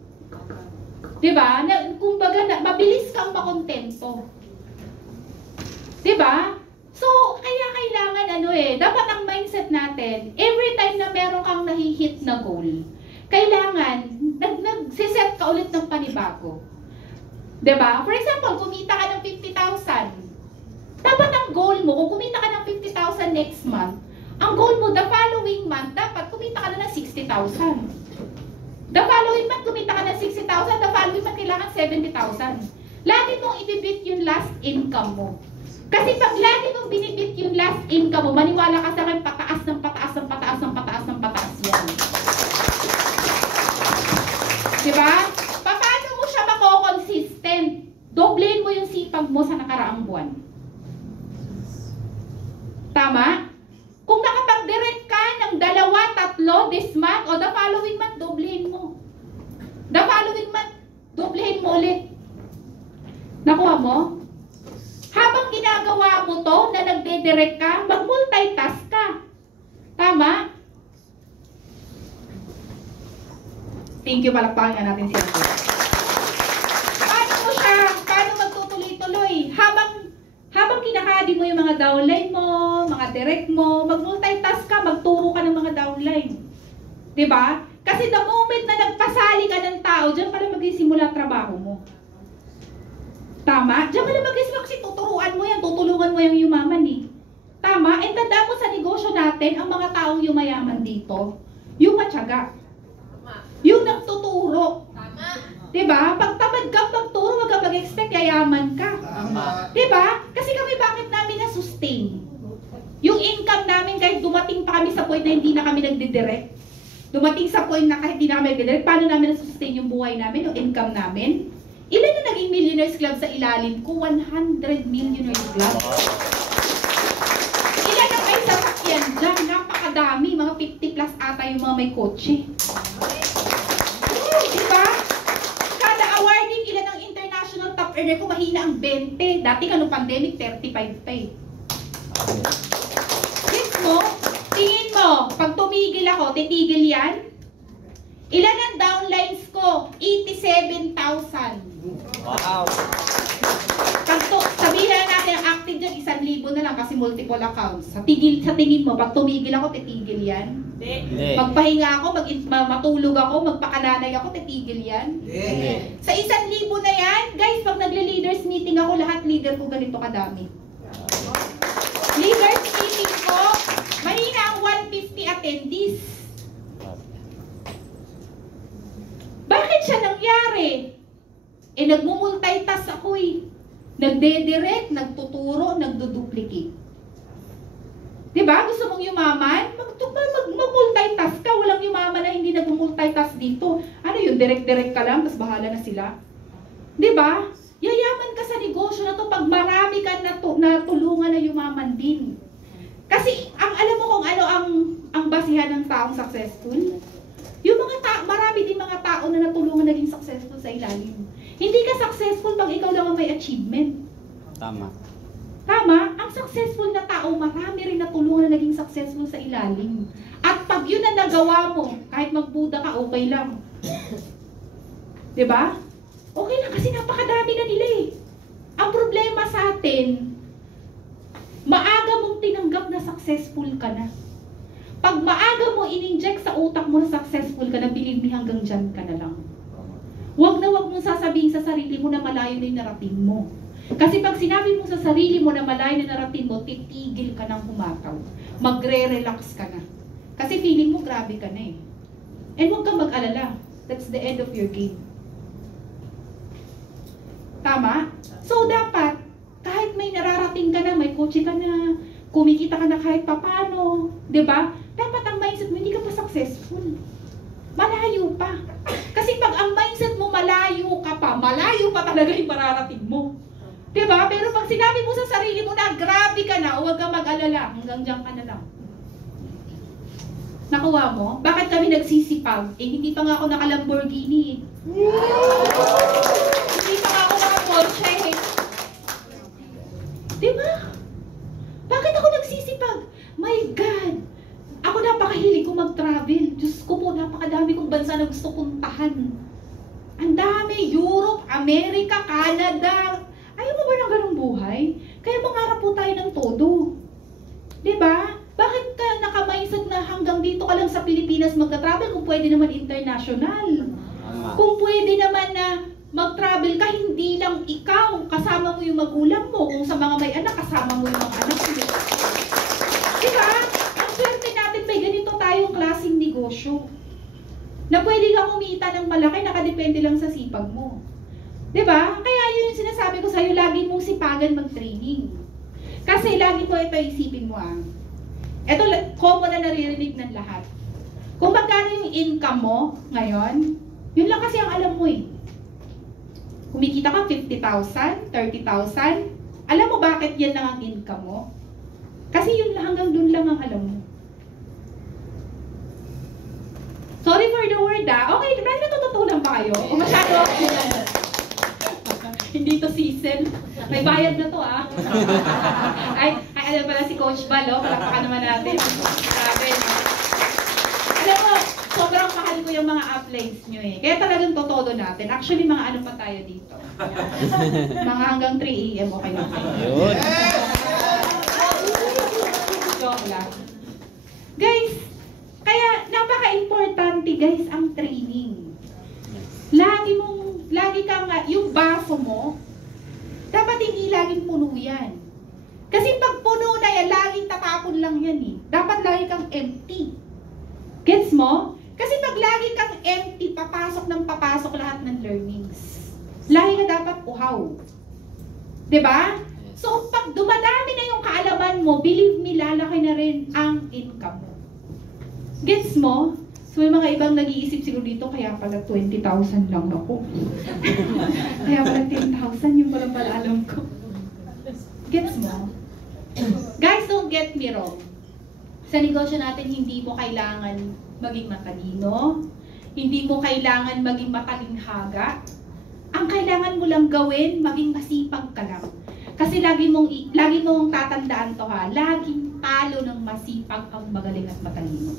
Diba? Kumbaga, mabilis kang makontento. Diba? So, kaya kailangan dapat ang mindset natin, every time na meron kang nahihit na goal, kailangan, nagsiset ka ulit ng panibago. Diba? For example, kumita ka ng 50,000. Dapat ang goal mo, kung kumita ka ng 50,000 next month, ang goal mo, the following month, dapat kumita ka na ng 60,000. The following month, kumita ka ng 60,000, the following month, kailangan 70,000. Lagi mong ibibit yung last income mo. Kasi pag lagi mong binibit yung last income mo, maniwala ka sa akin, pataas ng pataas ng pataas ng pataas ng pataas yan. Diba? Paano mo siya mako-consistent? Doblehin mo yung sipag mo sa nakaraang buwan. Tama? Kung nakapag-direct ka ng 2, 3 this month, o the following month, doblehin mo. The following month, doblehin mo ulit. Nakuha mo? Habang ginagawa mo to, na nagde-direct ka, mag-multitask ka. Tama? Thank you, palakpakan nga natin siya. Paano magtutuloy-tuloy? Habang kinakadi mo yung mga downline mo, mga direct mo, mag-multitask ka, magturo ka ng mga downline. Diba? Kasi the moment na nagpasali ka ng tao, diyan ka na magsisimula trabaho mo. Tama? Diyan ka na magsisimula kasi tuturuan mo yan, tutulungan mo yung yumaman eh. Tama? And tanda mo sa negosyo natin, ang mga taong yumayaman dito, yung matyaga. Yung nagtuturo. Diba? Pag tamad kang magturo, wag kang mag-expect, yayaman ka. Diba? Kasi kami bakit namin na-sustain? Yung income namin, kahit dumating pa kami sa point na hindi na kami nagdidirect, dumating sa point na kahit hindi na kami nagdidirect, paano namin na-sustain yung buhay namin, yung income namin? Ilan na naging Millionaires Club sa ilalim ko? 100 Millionaires Club. Ilan na may sasakyan dyan? Napakadami. Mga 50 plus ata yung mga may kotse. Diba? Kada awarding, ilan ang international top earner ko? Mahina ang 20. Dati ka nung pandemic, 35 pa eh. Gets mo? Tingin mo, pag tumigil ako, titigil yan? Ilan ang downlines ko? 87,000. Wow. Sabihin na natin ang active dyan, 1,000 na lang kasi multiple accounts. Sa tingin mo, pag tumigil ako, titigil yan? Hindi. Magpahinga ako, matulog ako, magpakananay ako, titigil yan? Hindi. Sa 1,000 na yan, guys, pag nagle-leaders meeting ako, lahat leader ko ganito kadami. Leaders meeting ko, mahina ang 150 attendees. Bakit siya nangyari? Eh, nagmumultitask ako eh. Nagde-direct, nagtuturo, nagduduplicate. Diba? Gusto mong yumaman? Mag-multitask ka. Walang yumaman na hindi nag-multitask dito. Ano yun? Direct-direct ka lang, tapos bahala na sila. Diba? Yayaman ka sa negosyo na to pag marami ka natulungan na yumaman din. Kasi, alam mo kung ano ang basihan ng taong successful? Yung marami din mga tao na natulungan naging successful sa ilalim. Hindi ka successful pag ikaw lang ang may achievement. Tama. Tama? Ang successful na tao, marami rin natulungan na naging successful sa ilalim. At pag yun na nagawa mo, kahit magbuda ka, okay lang. Diba? Okay lang kasi napakadami na nila eh. Ang problema sa atin, maaga mong tinanggap na successful ka na. Pag maaga mo in-inject sa utak mo na successful ka na, believe me, hanggang dyan ka na lang. Huwag mong sasabihin sa sarili mo na malayo na yung narating mo. Kasi pag sinabi mo sa sarili mo na malayo na narating mo, titigil ka ng humataw. Magre-relax ka na. Kasi feeling mo grabe ka na eh. And huwag kang mag-alala. That's the end of your game. Tama? So dapat, kahit may nararating ka na, may kotse ka na, kumikita ka na kahit papano, diba? Dapat ang mindset mo, hindi ka pa successful. Malayo pa. Kasi pag ang mindset mo malayo pa talaga yung mararating mo. Diba? Pero pag sinabi mo sa sarili mo na grabe ka na, huwag kang mag-alala, hanggang dyan ka na lang. Nakuha mo? Bakit kami nagsisipag? Eh, hindi pa nga ako naka-Lamborghini eh. Hindi pa nga ako naka-Porsche eh. Diba? Bakit ako nagsisipag? My God! Ako napakahilig ko mag-travel. Diyos ko po, napakadami kong bansa na gusto puntahan. Ang dami, Europe, Amerika, Canada. Ayaw mo ba ng ganung buhay? Kaya mangarap po tayo ng todo. Diba? Bakit ka naka-mindset na hanggang dito ka lang sa Pilipinas magka-travel kung pwede naman international? Kung pwede naman na mag-travel ka, hindi lang ikaw, kasama mo yung magulang mo. Kung sa mga may anak, kasama mo yung mga anak mo. Diba? Ang swerte natin, may ganito tayong klaseng negosyo. Na pwede kang kumita ng malaki, nakadepende lang sa sipag mo. Diba? Kaya yun yung sinasabi ko sa'yo, lagi mong sipagan mag-training. Kasi lagi mo ito isipin mo ah. Ito, common na naririnig ng lahat. Kung magkano yung income mo ngayon, yun lang kasi ang alam mo eh. Kumikita ka 50,000, 30,000. Alam mo bakit yan lang ang income mo? Kasi yun lang, hanggang dun lang ang alam mo. Sorry for the word ah. Okay, may natututunan pa kayo? O masyado? Hindi to season. May bayad na to ah. ay alam pala si Coach Bal, oh. Palakpakan naman natin. Grabe. Alam mo, sobrang mahal ko yung mga uplines nyo eh. Kaya talagang totodo natin. Actually, mga ano pa tayo dito. Mga hanggang 3 AM, okay lang. Yun. Joke lang. Guys, kaya napaka-importante guys ang training. Lagi kang, yung baso mo, dapat hindi laging puno yan. Kasi pag puno na yan, laging tatapon lang yan eh. Dapat lagi kang empty. Gets mo? Kasi pag lagi kang empty, papasok lahat ng learnings. Lagi ka dapat uhaw. Diba? So, pag dumadami na yung kaalaman mo, believe me, lalaki na rin ang income mo. Gets mo? So, may mga ibang nag-iisip siguro dito, kaya pala 20,000 lang ako. Kaya pala 10,000, yung pala alam ko. Gets mo? Guys, don't get me wrong. Sa negosyo natin, hindi mo kailangan maging matalino. Hindi mo kailangan maging matalinghaga. Ang kailangan mo lang gawin, maging masipag ka lang. Kasi lagi mong tatandaan to ha, laging talo ng masipag ang magaling at matalino.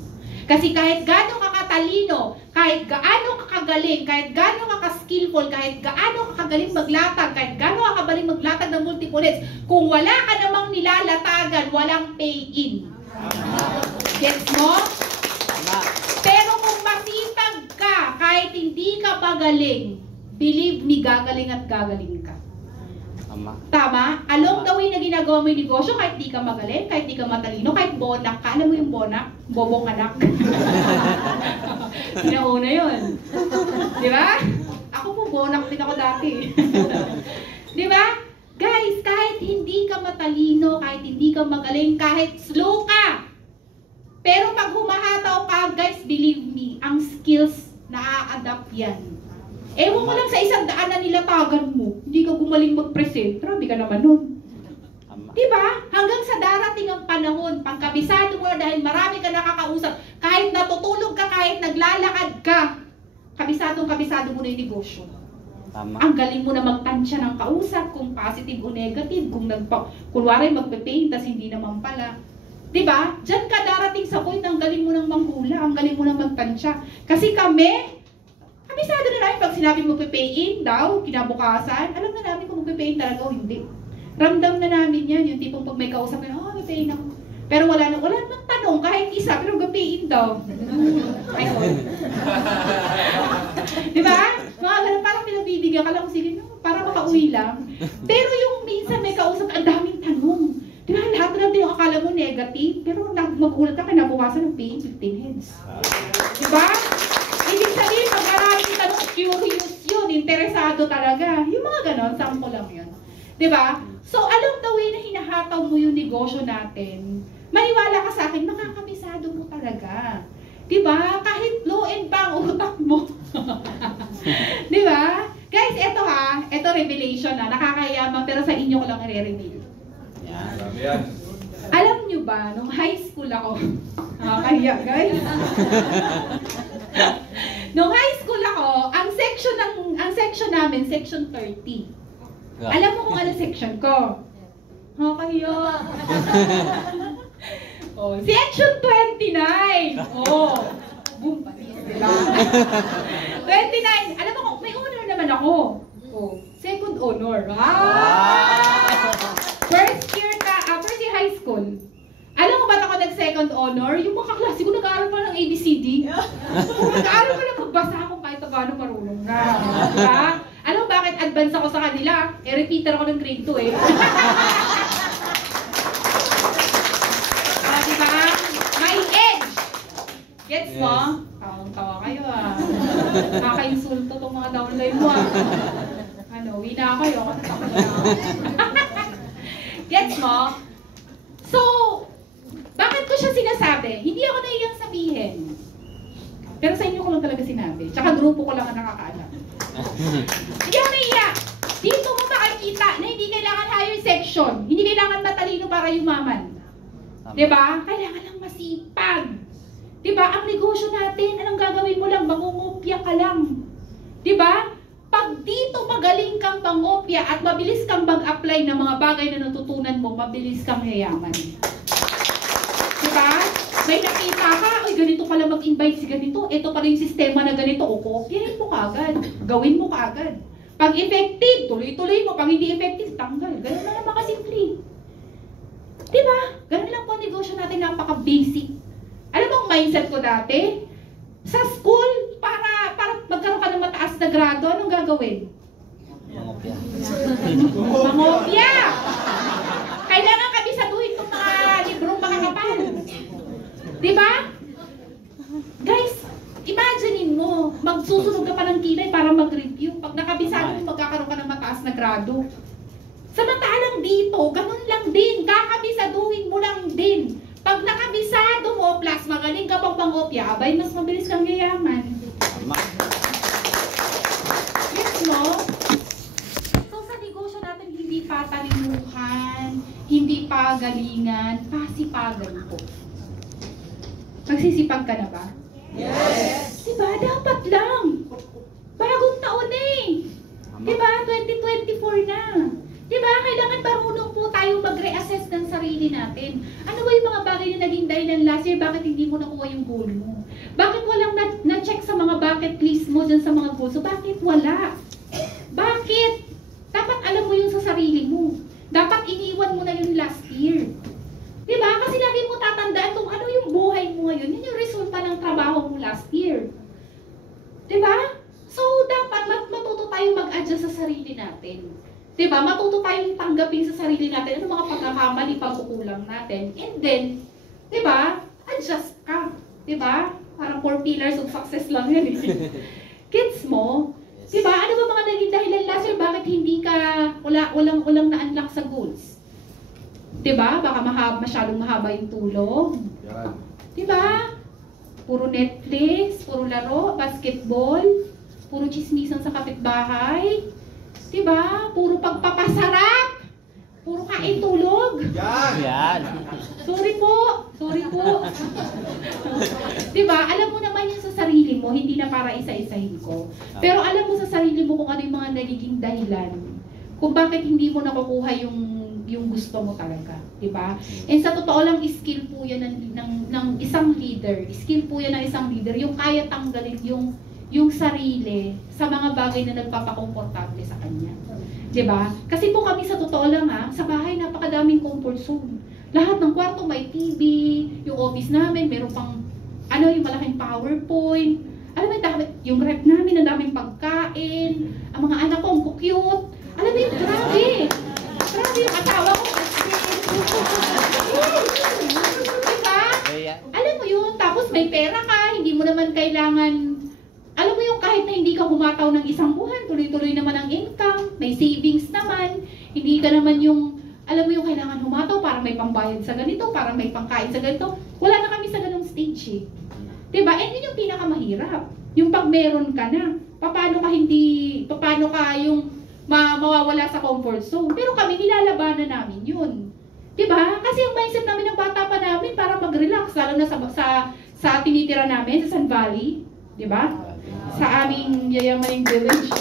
Kasi kahit gaano ka katalino, kahit gaano ka kagaling, kahit gaano ka ka-skillful, kahit gaano ka kagaling maglatag, kahit gaano ka kagaling maglatag ng multiple hits, kung wala ka namang nilalatagan, walang pay-in. Gets mo? Pero kung masipag ka, kahit hindi ka magaling, believe me, gagaling at gagaling ka. Tama? Along the way na ginagawa mo yung negosyo, kahit di ka magaling, kahit di ka matalino, kahit bonak ka. Alam mo yung bonak? Bobong anak. Sinauna yun. Di ba? Ako po, bonak din ako dati. Di ba? Guys, kahit hindi ka matalino, kahit hindi ka magaling, kahit slow ka. Pero pag humahataw ka, guys, believe me, ang skills na-a-adapt yan. Ewan mo lang sa 100 na nilatagan mo, hindi ka gumaling mag-present, grabe ka naman nun. Diba? Hanggang sa darating ang panahon, pangkabisado mo na dahil marami ka nakakausap, kahit natutulog ka, kahit naglalakad ka, kabisado mo na yung negosyo. Tama. Ang galing mo na magtansya ng kausap, kung positive o negative, kung kunwari magpe-paint, tas hindi naman pala. Diba? Diyan ka darating sa point, ang galing mo ng manghula, ang galing mo ng magtansya. Kasi kabisado na namin pag sinabi magpe-pay-in daw, kinabukasan, alam na namin kung magpe-pay-in talaga o hindi. Ramdam na namin yan, yung tipong pag may kausap na, magpe-pay-in ako. Pero wala nang tanong, kahit isa, pero magpe-pay-in daw. Ay, sorry. Diba? Mga ganun, parang pinabibigyan ka lang, sige, para makauwi lang. Pero yung minsan may kausap, ang daming tanong. Diba, lahat na lang akala mo negative, pero mag-ulat ka, kinabukasan ng pay-in, 15 heads. Diba? Ibig sabihin, pag maraming tanong, curious yun, interesado talaga. Yung mga ganon, sample lang yun. Diba? So, along the way na hinahataw mo yung negosyo natin, maniwala ka sa akin, makakabisado mo talaga. Diba? Kahit low and bang utak mo. Diba? Guys, eto revelation na, nakakayaman, pero sa inyo ko lang i-reveal. Yan. Alam nyo ba, nung high school ako, nakakahiya guys. Nung high school ako, ang section namin, section 30. Alam mo kung ano section ko? Nakakahiya. Oh, section 29. Oh, boom, panis, diba? 29. Alam mo kung may honor naman ako. Oh, second honor. First year high school. Alam mo ba't ako nag-second honor? Yung mga kaklase ko nag-aaral pa ng ABCD. Nag-aaral pa lang magbasa ako kahit paano marunong na. Diba? Alam mo bakit advance ako sa kanila? Repeater ako ng grade 2 eh. Diba? My edge! Gets mo? Tawang-tawa kayo ah. Nakaka-insulto tong mga downline mo ah. Uwi na kayo. Gets mo? So, bakit ko siya sinasabi? Hindi ako naiyang sabihin. Pero sa inyo ko lang talaga sinabi. Tsaka grupo ko lang ang nakakaalam. Hindi ako naiiyak. Dito mo makikita na hindi kailangan higher section. Hindi kailangan matalino para yumaman. Diba? Kailangan lang masipag. Diba? Ang negosyo natin, anong gagawin mo lang? Mangungopia ka lang. Diba? Pag dito magaling kang mangopya at mabilis kang mag-apply ng mga bagay na natutunan mo, mabilis kang yayaman. Diba? May nakita ka, ay ganito pala mag-invite si ganito, ito pala yung sistema na ganito, o kopyahin mo kaagad, gawin mo kaagad. Pag effective, tuloy-tuloy mo, pag hindi effective, tanggal. Ganun na naman kasimple. Diba? Ganun lang po ang negosyo natin, napaka-basic. ang mindset ko dati? Sa school, para magkaroon ka ng mataas na grado, anong gagawin? Mangopya. Mangopya! Kailangan kabisaduhin itong mga librong makakapal. Diba? Guys, imaginein mo, magsusunog ka pa ng kilay para mag-review. Pag nakabisado mo, magkakaroon ka ng mataas na grado. Samantalang dito, ganun lang din. Kakabisaduhin mo lang din. Pag nakabisado mo, plus magaling ka pang mangopya, abay, mas mabilis kang yayaman. Tama. Yes, no? So, sa negosyo natin, hindi pa talimuhan, hindi pa galingan, pasipagan po. Nagsisipag ka na ba? Yes! Diba? Dapat lang. Bagong taon eh. Diba? 2024 na. Diba? Kailangan marunong po tayo mag-reassess ng sarili natin. Ano ba yung mga bagay na naging dahilan last year? Bakit hindi mo nakuha yung goal mo? Bakit walang na-check sa mga bucket list mo dyan sa mga goals? So, bakit wala? Bakit? Dapat alam mo yun sa sarili mo. Dapat iniwan mo na yun last year. Diba? Kasi lagi mo tatandaan kung ano yung buhay mo ngayon. Yun yung resulta ng trabaho mo last year. Diba? So, dapat matuto tayo mag-adjust sa sarili natin. Diba? Matuto tayong tanggapin sa sarili natin ano mga pagkakamali, pagkukulang natin. And then, diba? Adjust ka. Diba? Parang 4 pillars of success lang yan eh. Gets mo? Diba? Ano ba mga naging dahilan last year? Bakit hindi ka, walang na-unlock sa goals? Diba? Baka masyadong mahaba yung tulog. Diba? Puro Netflix, puro laro, basketball, puro chismisan sa kapitbahay. Diba? Puro pagpapasarap. Puro kain tulog. Yan. Sorry po. Diba? Alam mo naman yun sa sarili mo, hindi na para isa-isahin ko. Pero alam mo sa sarili mo kung ano yung mga nagiging dahilan. Kung bakit hindi mo nakukuha yung gusto mo talaga. Diba? And sa totoo lang, skill po yan ng isang leader. Skill po yan ng isang leader. Yung kaya tanggalin yung sarili sa mga bagay na nagpapakomportable sa kanya. Diba? Kasi po kami sa totoo lang sa bahay napakadaming comfort zone. Lahat ng kwarto may TV, yung office namin, meron pang yung malaking PowerPoint. Alam mo, yung rep namin, ang daming pagkain, ang mga anak ko, ang cute. Alam mo yung grabe. Grabe yung asawa ko. Diba? Alam mo yun, tapos may pera ka, hindi mo naman kailangan. Alam mo yung kahit na hindi ka humataw ng isang buwan, tuloy-tuloy naman ang income, may savings naman, hindi ka naman yung, alam mo yung kailangan humataw para may pambayad sa ganito, para may pangkain sa ganito. Wala na kami sa ganong stage eh. Diba? And yun yung pinakamahirap. Yung pag meron ka na, paano ka yung mawawala sa comfort zone. Pero kami, nilalabanan namin yun. Diba? Kasi yung mindset namin ng bata pa namin para mag-relax, lalo na sa tinitira namin, sa San Valley. Diba? Sa aming yayamaning village.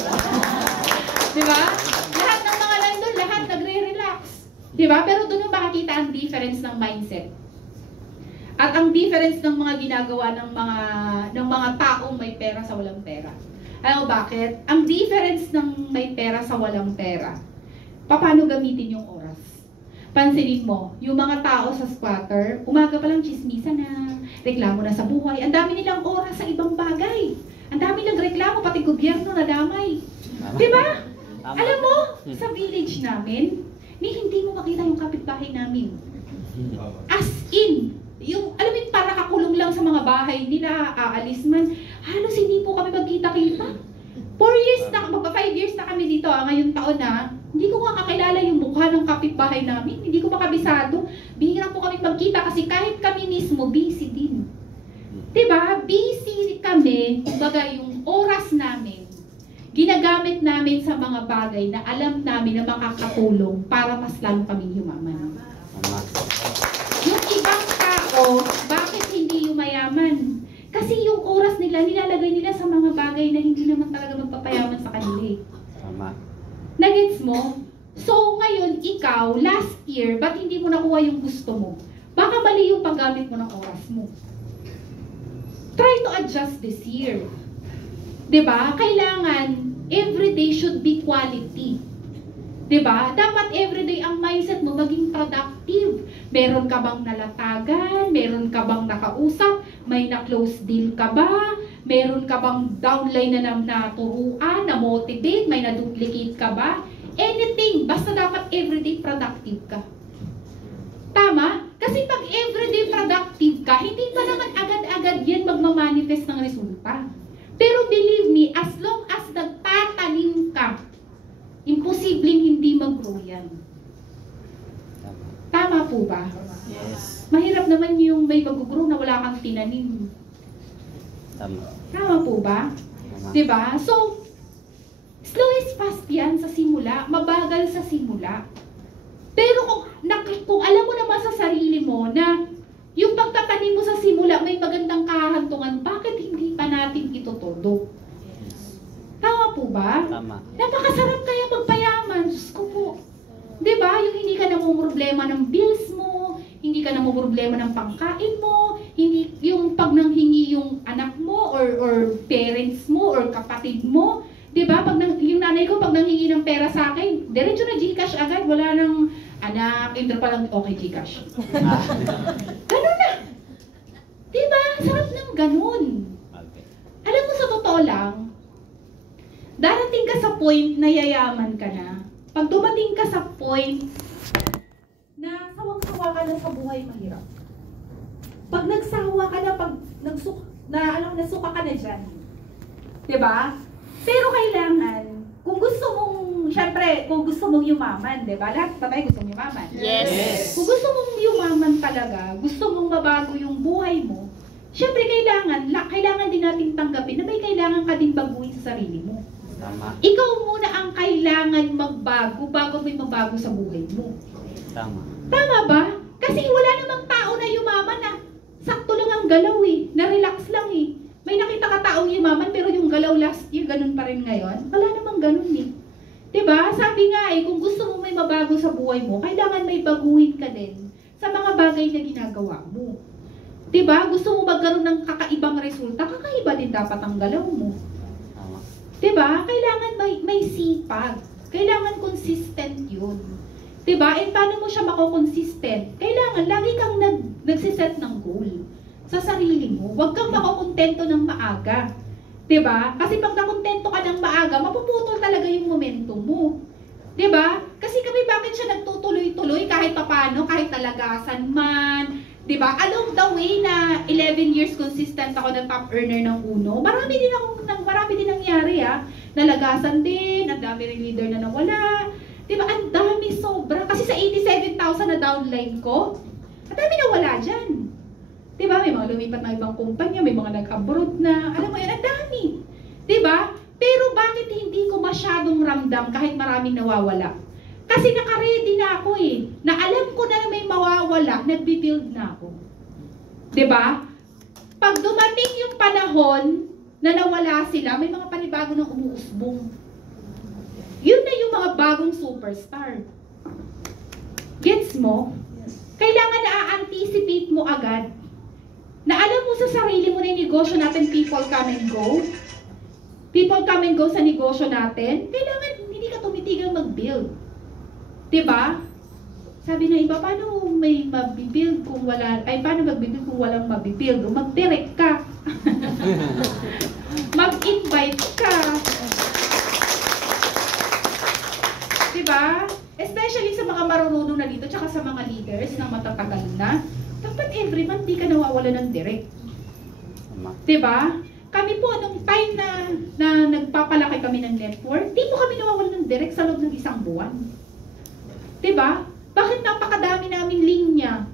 Diba? Lahat ng mga nandun, lahat nagre-relax. Diba? Pero doon yung makikita ang difference ng mindset. At ang difference ng mga ginagawa ng mga taong may pera sa walang pera. Alam mo bakit? Ang difference ng may pera sa walang pera. Paano gamitin yung oras? Pansinin mo, yung mga tao sa squatter, umaga pa lang chismisa na, reklamo na sa buhay, ang dami nilang oras sa ibang bagay. Ang dami nilang reklamo, pati gobyerno nadamay. Diba? Alam mo, sa village namin, hindi mo makita yung kapitbahay namin. As in, alam mo, para kakulong lang sa mga bahay nila, aalis man, halos hindi po kami magkita-kita. 4 years na, 5 years na kami dito, ngayong taon na, hindi ko kakakilala yung mukha ng kapitbahay namin, hindi ko makabisado. Bihira po kami magkita kasi kahit kami mismo, busy din. Diba? Busy kami, kumbaga yung oras namin, ginagamit namin sa mga bagay na alam namin na makakatulong para mas lalo kami yumaman. Yung ibang tao, bakit hindi yumayaman? Kasi yung oras nila, nilalagay nila sa mga bagay na hindi naman talaga magpapayaman sa kanila. Tama. Nagets mo? So ngayon, ikaw, last year, ba't hindi mo nakuha yung gusto mo? Baka mali yung paggamit mo ng oras mo. Try to adjust this year. Diba? Kailangan, everyday should be quality. Diba? Dapat everyday ang mindset mo maging productive. productive? Meron ka bang nalatagan? Meron ka bang nakausap? May na-close deal ka ba? Meron ka bang downline na naturuan, na-motivate? May na-duplicate ka ba? Anything, basta dapat everyday productive ka. Tama? Kasi pag everyday productive ka, hindi pa naman agad-agad yan magmamanifest ng resulta. Pero believe me, as long as nagtatanim ka, imposibleng hindi mag-grow yan. Tama po ba? Yes. Mahirap naman yung may mag-grow na wala kang tinanim. Tama. Tama po ba? Tama. Diba? So, slow is fast yan sa simula, mabagal sa simula. Pero kung alam mo naman sa sarili mo na yung pagtatanim mo sa simula may magandang kahantungan, bakit hindi pa natin ito todo? Tama po ba? Tama. Napakasarap kaya magpayaman. Diyos ko po. Diba? Yung hindi ka namumroblema ng bills mo, hindi ka namumroblema ng pangkain mo, hindi, yung pag nanghingi yung anak mo or parents mo or kapatid mo, diba? Yung nanay ko pag nanghingi ng pera sa akin, diretso na GCash agad, wala nang anak, intro pa lang, okay GCash. Ganun na. Diba? Sarap ng ganun. Okay. Alam mo sa totoo lang, darating ka sa point na yayaman ka na. Pag dumating ka sa point na sawang-sawa ka na sa buhay, mahirap. Pag nagsawa ka na, pag nasuka ka na dyan. Diba? Pero kailangan, kung gusto mong, syempre, kung gusto mong yumaman, diba? Lahat patay gusto mong yumaman. Yes. Kung gusto mong yumaman talaga, gusto mong mabago yung buhay mo, syempre kailangan din natin tanggapin na may kailangan ka din baguhin sa sarili mo. Tama. Ikaw muna ang kailangan magbago bago may mabago sa buhay mo. Tama. Tama ba? Kasi wala namang tao na yumaman na sakto lang ang galaw eh. Na-relax lang eh. May nakita ka taong yumaman pero yung galaw last year ganun pa rin ngayon. Wala namang ganun eh. Diba? Sabi nga eh, kung gusto mo may mabago sa buhay mo, kailangan may baguhin ka din sa mga bagay na ginagawa mo. Diba? Gusto mo magkaroon ng kakaibang resulta, kakaiba din dapat ang galaw mo. Tama. Diba? Kailangan may sipag. Kailangan consistent yun. Diba? And paano mo siya mako-consistent? Kailangan lagi kang nagsiset ng goal sa sarili mo. Huwag kang makokontento ng maaga. Diba? Kasi pag nakontento ka ng maaga, mapuputol talaga yung momentum mo. Diba? Kasi kami bakit siya nagtutuloy-tuloy kahit papano, kahit talagasan man. Diba? Along the way na 11 years consistent ako ng top earner ng Uno, marami din nangyari Nalagasan din, ang dami rin leader na nawala. Diba? Ang dami sobra. Kasi sa 87,000 na downline ko, ang dami nawala dyan. Diba? May mga lumipat ng ibang kumpanya, may mga nag-abroad na. Alam mo yan, ang dami. Diba? Pero bakit hindi ko masyadong ramdam kahit maraming nawawala? Kasi naka-ready na ako eh. Na alam ko na may mawawala, nagbi-build na ako. Diba? Pag dumating yung panahon na nawala sila, may mga panibago ng umuusbong. Yun na yung mga bagong superstar. Gets mo? Kailangan na-anticipate mo agad. Na alam mo sa sarili mo na yung negosyo natin, people come and go. People come and go sa negosyo natin. Kailangan hindi ka tumitigang mag-build. Diba? Sabi na iba, paano may mabibuild kung wala, paano magbibuild kung walang mabibuild? Mag-direct ka. Mag-invite ka. Diba? Especially sa mga marunong na dito, tsaka sa mga leaders na matatagal na. Dapat every month di ka nawawala ng direct. Diba? Kami po, nung time na nagpapalaki kami ng network, di po kami nawawala ng direct sa loob ng isang buwan. Diba? Bakit napakadami naming linya?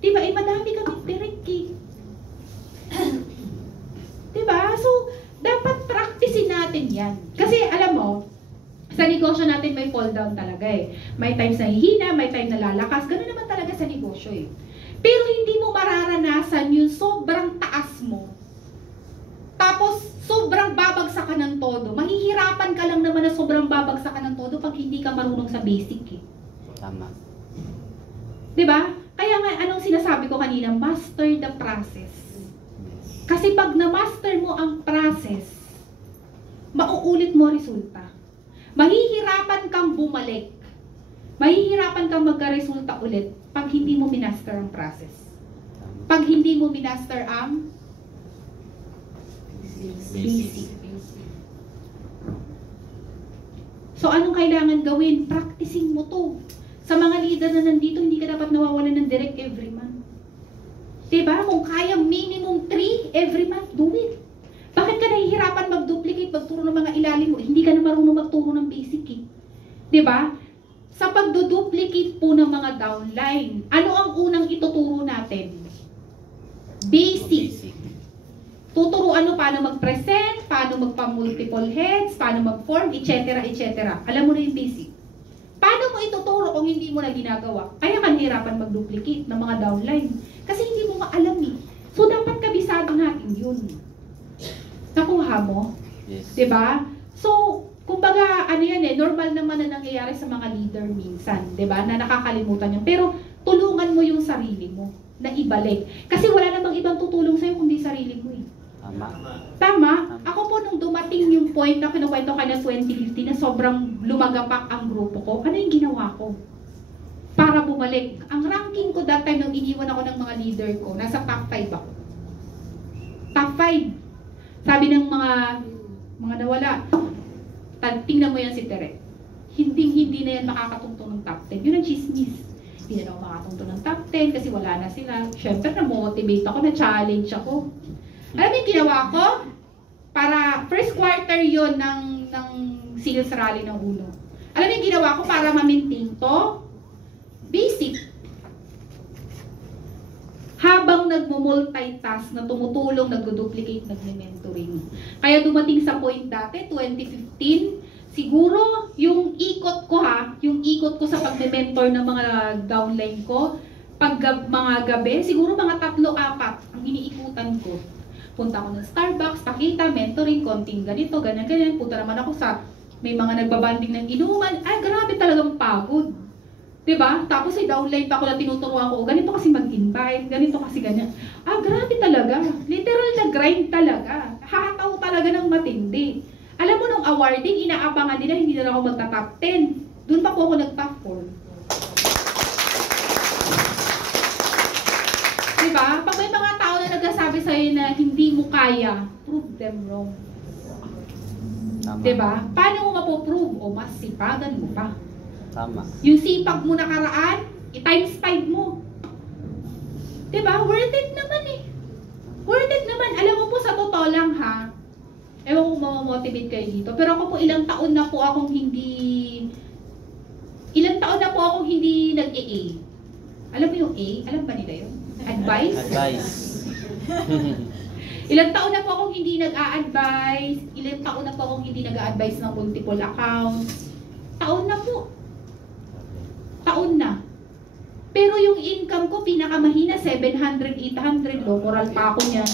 Diba? Madami kaming direct eh. Diba? So, dapat practicein natin yan. Kasi alam mo, sa negosyo natin may fall down talaga eh. May times na hihina, may time na lalakas. Ganun naman talaga sa negosyo eh. Pero hindi mo mararanasan yung sobrang taas mo. Tapos, sobrang babagsak ka ng todo. Mahihirapan ka lang naman na sobrang babagsak ka ng todo pag hindi ka marunong sa basic eh. Tama. Diba? Kaya nga, anong sinasabi ko kanina, master the process. Kasi pag na-master mo ang process, mauulit mo resulta. Mahihirapan kang bumalik. Mahihirapan kang magka-resulta ulit pag hindi mo minaster ang process. Tama. Pag hindi mo minaster ang Basic. So, anong kailangan gawin? Practicing mo to. Sa mga leader na nandito, hindi ka dapat nawawalan ng direct every month. Diba? Kung kaya minimum 3 every month, do it. Bakit ka nahihirapan mag-duplicate, magturo ng mga ilalim mo? Hindi ka na marunong magturo ng basic eh. Diba? Sa pagduduplicate po ng mga downline, ano ang unang ituturo natin? Basic. Tuturuan mo paano mag-present, paano magpa-multiple heads, paano mag-form, etc. etc. Alam mo na yung basic. Paano mo ituturo kung hindi mo na ginagawa? Kaya ka nahihirapan mag-duplicate ng mga downline. Kasi hindi mo maalam eh. So, dapat kabisado natin yun. Nakuha mo? Yes. Diba? So, kumbaga, ano yan eh, normal naman na nangyayari sa mga leader minsan. Diba? Na nakakalimutan yun. Pero, tulungan mo yung sarili mo na ibalik. Kasi wala namang ibang tutulong sa'yo kundi sarili mo eh. Tama. Tama? Ako po nung dumating yung point na kinukwento ka na 2015 na sobrang lumagapak ang grupo ko, ano yung ginawa ko? Para bumalik. Ang ranking ko that time nung iniwan ako ng mga leader ko, nasa top 5 ako. Top 5. Sabi ng mga nawala, tingnan mo yan si Tere. Hindi na yan makakatungtong ng top 10. Yun ang chismis. Hindi na ako makakatungtong ng top 10 kasi wala na sila. Siyempre na-motivate ako, na-challenge ako. Alam mo yung ginawa ko? Para first quarter yun ng sales rally ng uno. Alam mo yung ginawa ko para ma-maintain to? Basic. Habang nagmo-multitask na tumutulong, nagdo-duplicate, nagme-mentoring. Kaya dumating sa point dati, 2015, siguro yung ikot ko sa pagme-mentor ng mga downline ko, pag mga gabi, siguro mga 3-4 ang iniikutan ko. Punta ako ng Starbucks, pakita, mentoring, konting ganito, ganyan. Punta naman ako sa may mga nagbabanding ng inuman. Ay, grabe talagang pagod. Diba? Tapos ay downline pa ako na tinuturuan ko, ganito kasi mag-invite, ganito kasi ganyan. Ah, grabe talaga. Literal na grind talaga. Hataw talaga ng matindi. Alam mo, nung awarding, inaabangan nila, hindi na ako magta-top 10. Doon pa po ako nag-top 4. Diba? Pag may mga tao na nagsasabi sa'yo na hindi mo kaya, prove them wrong. Tama. Diba? Paano mo mapoprove? O mas sipagan mo pa. Tama. Yung sipag mo nakaraan, i-times 5 mo. Diba? Worth it naman eh. Worth it naman. Alam mo po, sa totoo lang ha, ewan ko mamamotivate kayo dito, pero ako po ilang taon na po akong hindi nag-AA. Alam mo yung A? Alam ba nila yun? Advice? Ilang taon na po akong hindi nag-a-advise, ilang taon na po akong hindi nag-a-advise ng multiple accounts. Taon na po. Taon na. Pero yung income ko, pinakamahina, 700, 800, low moral pa ako niyan.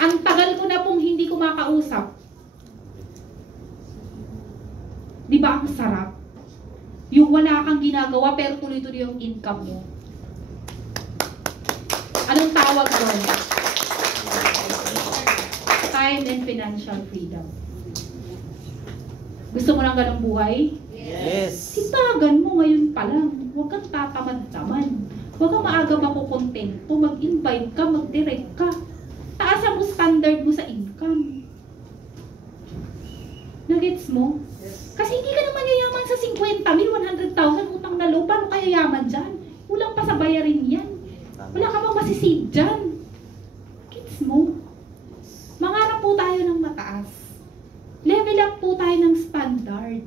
Ang tagal ko na pong hindi ko makausap. Di ba ang sarap? Yung wala kang ginagawa pero tuloy-tuloy yung income mo. Anong tawag doon? Time and financial freedom. Gusto mo ng ganong buhay? Yes. Sipagan mo ngayon pa lang. Huwag kang tatamad-tamad. Huwag kang maaga makukontento. Mag-invite ka, mag-direct ka. Taasan mo standard mo sa income. Nagets mo? Kasi hindi ka naman yayaman sa 50,000, 100,000 utang na loob. Paano kaya yaman dyan? Kulang pa sa bayarin yan. Wala ka bang masisave dyan. Gets mo? Mangarap po tayo ng mataas. Level up po tayo ng standard.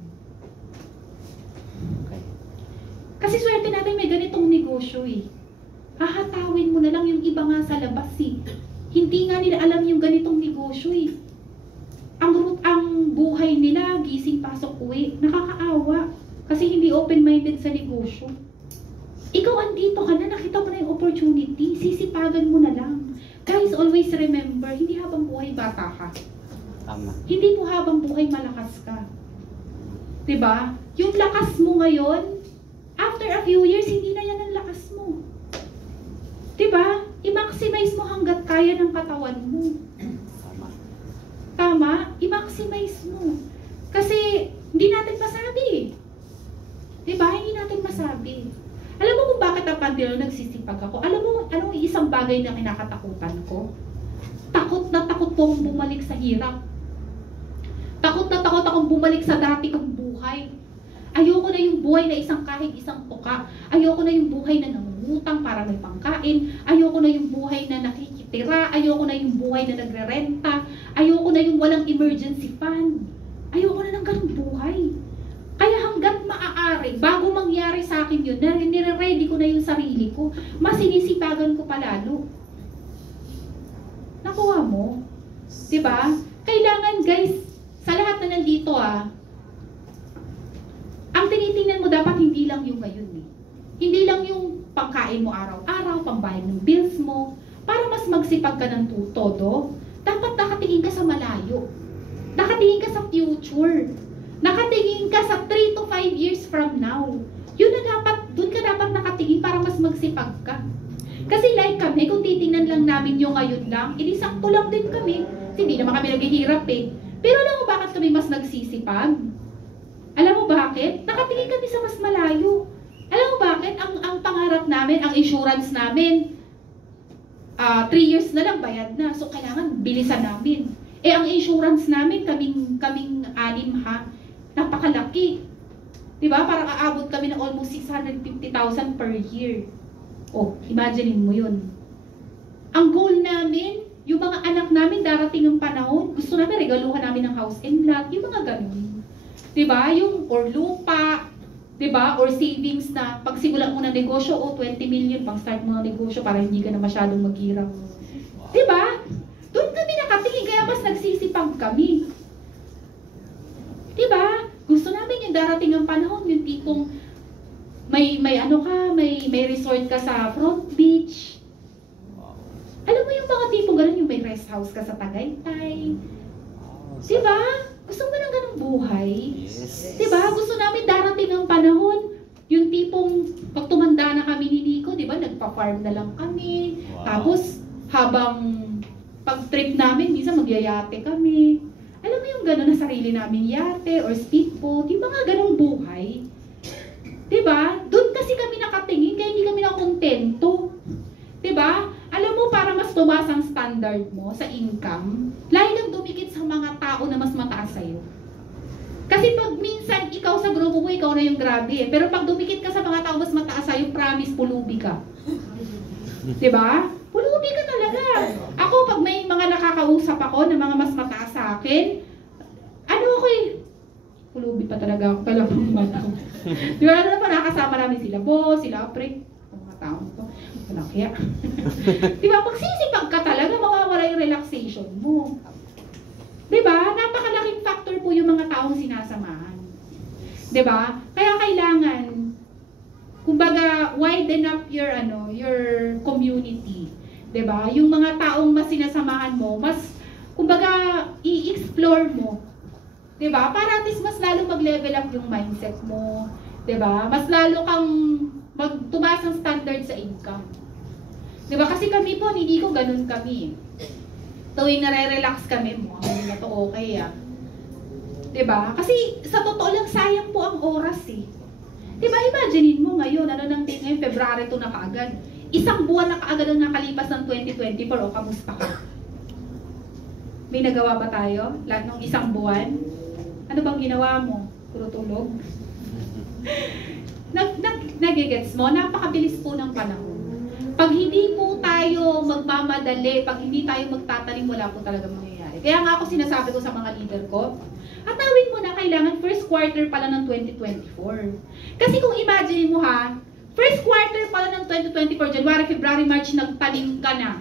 Okay. Kasi swerte natin may ganitong negosyo eh. Hahatawin mo na lang yung iba nga sa labas eh. Hindi nga nila alam yung ganitong negosyo eh. Ang buhay nila, gising, pasok, uwi, nakakaawa. Kasi hindi open-minded sa negosyo. Ikaw andito ka na, nakita mo na yung opportunity, sisipagan mo na lang. Guys, always remember, hindi habang buhay bata ka. Tama. Hindi po habang buhay malakas ka. 'Di ba? Yung lakas mo ngayon, after a few years, hindi na yan ang lakas mo. 'Di ba? I-maximize mo hanggat kaya ng katawan mo. Tama. Tama? I-maximize mo. Kasi Hindi natin masabi. Diba? Hindi natin masabi. Alam mo kung bakit ang pandilo nagsisipag ako? Alam mo, anong isang bagay na kinakatakutan ko? Takot na takot po akong bumalik sa hirap. Takot na takot akong bumalik sa dati kong buhay. Ayoko na yung buhay na kahit isang tuka. Ayoko na yung buhay na nangungutang para may pangkain. Ayoko na yung buhay na nakikitira. Ayoko na yung buhay na nagrerenta. Ayoko na yung walang emergency fund. Ayoko na ng ganung buhay. Kaya hanggat maaari, bago mangyari sa akin yun, nire-ready ko na yung sarili ko. Mas sinisipagan ko palalo. Nakuha mo? Diba? Kailangan guys, sa lahat na nandito ang tinitingnan mo dapat hindi lang yung ngayon eh. Hindi lang yung pangkain mo araw-araw, pambayad ng bills mo. Para mas magsipag ka ng todo, dapat nakatingin ka sa malayo. Nakatingin ka sa future. Nakatingin ka sa 3 to 5 years from now. Yun na dapat, dun ka dapat nakatingin para mas magsipag ka. Kasi like kami, kung titingnan lang namin yung ngayon lang, sakto lang din kami. Hindi naman kami naghihirap eh. Pero alam mo bakit kami mas nagsisipag? Alam mo bakit? Nakatingin kami sa mas malayo. Alam mo bakit? Ang pangarap namin, ang insurance namin, 3 years na lang bayad na. So kailangan bilisan namin. Ang insurance namin, kaming 6 napakalaki. Diba? Parang aabot kami ng almost 650,000 per year. Imaginein mo yun. Ang goal namin, yung mga anak namin darating ang panahon, gusto namin regaluhan namin ng house and lot, yung mga ganun. Diba? Yung or lupa, diba? Or savings na pagsimula mo ng negosyo, 20 million pang start mo ng negosyo para hindi ka na masyadong maghirap. Diba? Doon kami nakatingin, kaya mas nagsisipag kami. Diba? Gusto namin yung darating ang panahon, yung tipong may resort ka sa front beach. Alam mo yung mga tipong gano'n, yung may rest house ka sa Tagaytay. Diba? Gusto mo ng ganung buhay? Yes. Diba? Gusto namin darating ang panahon, yung tipong pag tumanda na kami ni Nico, diba? Nagpa-farm na lang kami. Wow. Tapos, habang pag-trip namin, minsan magyayate kami. Alam mo yung gano'n na sarili namin yate or speedboat, yung mga ganong buhay. Diba? Doon kasi kami nakatingin, kaya hindi kami nakontento. Diba? Alam mo, para mas tumaas ang standard mo sa income, lagi kang dumikit sa mga tao na mas mataas sa'yo. Kasi pag minsan ikaw sa grupo mo, ikaw na yung grabe eh. Pero pag dumikit ka sa mga tao mas mataas sa'yo, promise, pulubi ka. Diba? Pulubi ka talaga. Ako, pag may mga nakakausap ako na mga mas mataas sa akin, pulubi pa talaga ako. Kailangan man ako. Diba, nakasama namin sila boss, sila pre, mga taong to. Walang kaya. Diba, pagsisipag ka talaga, mawawala yung relaxation mo. Diba, napakalaking factor po yung mga taong sinasamahan. Diba, kaya kailangan, kumbaga, widen up your community. Diba, yung mga taong mas sinasamahan mo, mas, kumbaga, i-explore mo. Diba? Para at least mas lalo mag-level up yung mindset mo. Diba? Mas lalo kang tumaas ang standard sa income. Diba? Kasi kami po, hindi ko ganun kami. Tuwing nare-relax kami mo, hindi na to okay Diba? Kasi sa totoo lang, sayang po ang oras eh. Diba? Imaginein mo ngayon, nang date ngayon, February 2 na kaagad. Isang buwan na kaagad ang nakalipas ng 2024, kamusta ka? May nagawa ba tayo? Lahat ng isang buwan? Ano bang ginawa mo? Puro tulog? Nagigets mo? Napakabilis po ng panahon. Pag hindi po tayo magmamadali, pag hindi tayo magtatanim, wala po talaga mangyayari. Kaya nga ako sinasabi ko sa mga leader ko, atawin mo na kailangan first quarter pala ng 2024. Kasi kung imagine mo first quarter pala ng 2024, January, February, March, nagtanim ka na.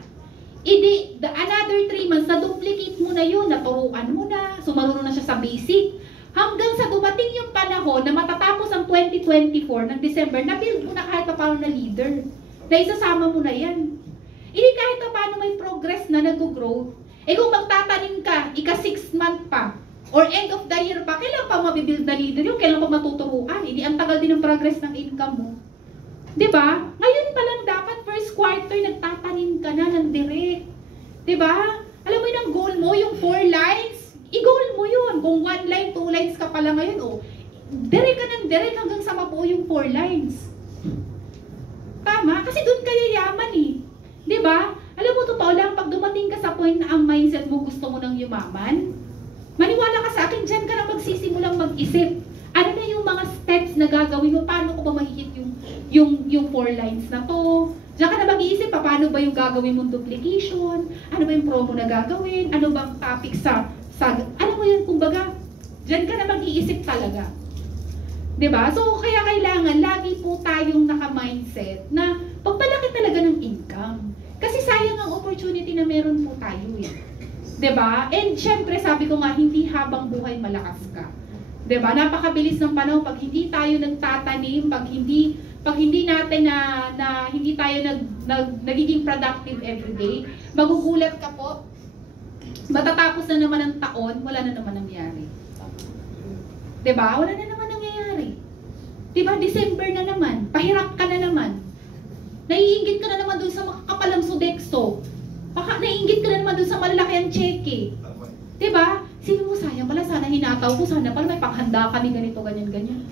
Another 3 months, na-duplicate mo na yun, naturuan mo na, so marunong na siya sa basic. Hanggang sa dumating yung panahon na matatapos ang 2024 ng December, na-build mo na kahit pa paano na leader. Na isasama mo na yan. Hindi kahit pa paano may progress na nag-grow. Kung magtatanim ka, ika-6 month pa, or end of the year pa, kailan pa mabibuild na leader yun? Kailan pa matuturuan? Hindi, ang tagal din ng progress ng income mo. Diba? Ngayon pa lang dapat first quarter nagtatanim ka na ng direct. Diba? Alam mo yung goal mo, yung 4 lines, i-goal mo yun. Kung 1 line, 2 lines ka pala ngayon, direct ka ng direct hanggang sa mabuo yung 4 lines. Tama? Kasi doon ka yayaman eh. Di ba? Alam mo, totoo lang, pag dumating ka sa point na ang mindset mo gusto mo ng yumaman, maniwala ka sa akin, dyan ka na magsisimulang mag-isip. Ano na yung mga steps na gagawin mo? Paano ko ba mahihit yung 4 lines na to? Diyan ka na mag-iisip, paano ba yung gagawin mong duplication? Ano ba yung promo na gagawin? Ano bang topic sa ano mo yun, kumbaga, diyan ka na mag-iisip talaga. Diba? So, kaya kailangan, lagi po tayong naka-mindset na pagpalaki talaga ng income. Kasi sayang ang opportunity na meron po tayo eh. Diba? And syempre, sabi ko nga, hindi habang buhay malakas ka. Diba? Napakabilis ng panahon pag hindi tayo nagtatanim, pag hindi natin na hindi tayo nagiging productive everyday, magugulat ka po, matatapos na naman ang taon, wala na naman nangyari. Diba? Wala na naman nangyayari. Diba? December na naman, pahirap ka na naman. Naiinggit ka na naman dun sa makakapalang Sodexo. Naiinggit ka na naman dun sa malalaki ang cheque. Diba? Sino mo, sayang pala, sana hinataw ko, sana pala may paghanda kami ganito, ganyan.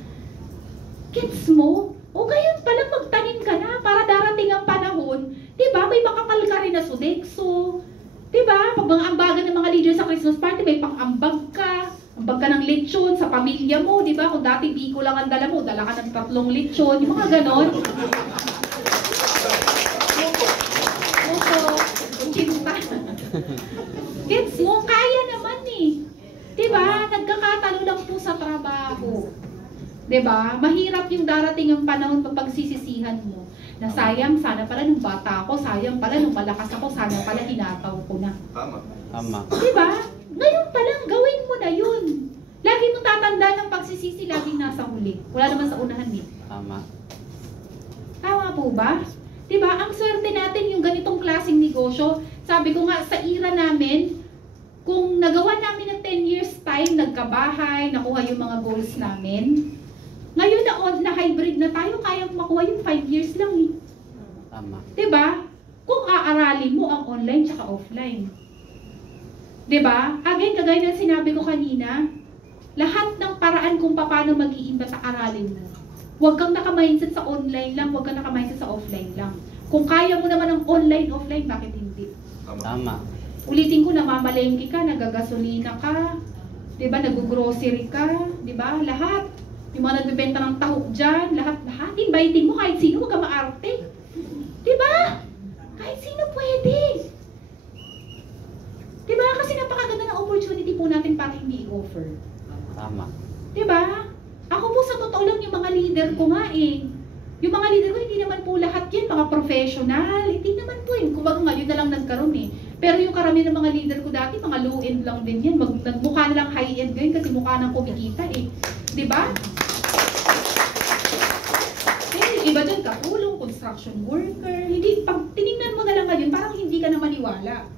Gets mo? O ngayon pala magtanim ka na para darating ang panahon, diba? May makapal ka rin na Sodexo. Diba? Pag mga ambagan ng mga leader sa Christmas party, may pang-ambag ka. Ambag ka ng lechon sa pamilya mo, diba? Kung dati biko lang ang dala mo, dala ka ng 3 lechon, yung mga ganon. Gets mo? Kaya naman eh. Diba? Nagkakatalo lang po sa trabaho. Diba? Mahirap yung darating ang panahon pag pagsisisihan mo. Na sayang, sana pala nung bata ako, sayang pala nung malakas ako, sana pala hinataw ko na. Tama. Diba? Ngayon pa lang, gawin mo na yun. Lagi mo tatanda ng pagsisisi, laging nasa huli. Wala naman sa unahan eh. Tama. Tama po ba? Diba? Ang swerte natin yung ganitong klaseng negosyo. Sabi ko nga, sa era namin, kung nagawa namin ng 10 years time, nagkabahay, nakuha yung mga goals namin. Ngayon na hybrid na tayo, kaya makuha yung 5 years lang eh. Tama. Diba? Kung aaralin mo ang online tsaka offline. Diba? Again, kagaya ng sinabi ko kanina, lahat ng paraan kung paano mag-iimbas sa aralin mo. Huwag kang naka-mindset sa online lang, huwag kang naka-mindset sa offline lang. Kung kaya mo naman ang online, offline, bakit hindi? Tama. Ulitin ko, namamalengke ka, nagagasolina ka, diba, nag-grocery ka, diba, lahat. Yung mga nagbibenta ng tahok dyan, lahat, inviting mo kahit sino, huwag ka maarte. Diba? Kahit sino pwede. Diba? Kasi napakaganda ng opportunity po natin para hindi i-offer. Tama. Diba? Ako po sa totoo lang yung mga leader ko nga eh. Yung mga leader ko, hindi naman po lahat yan, mga professional. Hindi naman po yun. Kumbaga ngayon na lang nagkaroon eh. Pero yung karamihan ng mga leader ko dati, mga low-end lang din yan. Nagmukha na lang high-end ngayon kasi mukha nang kumikita eh. Diba? Eh, iba dyan, katulong, construction worker. Hindi, pag tinignan mo na lang ngayon, parang hindi ka na maniwala.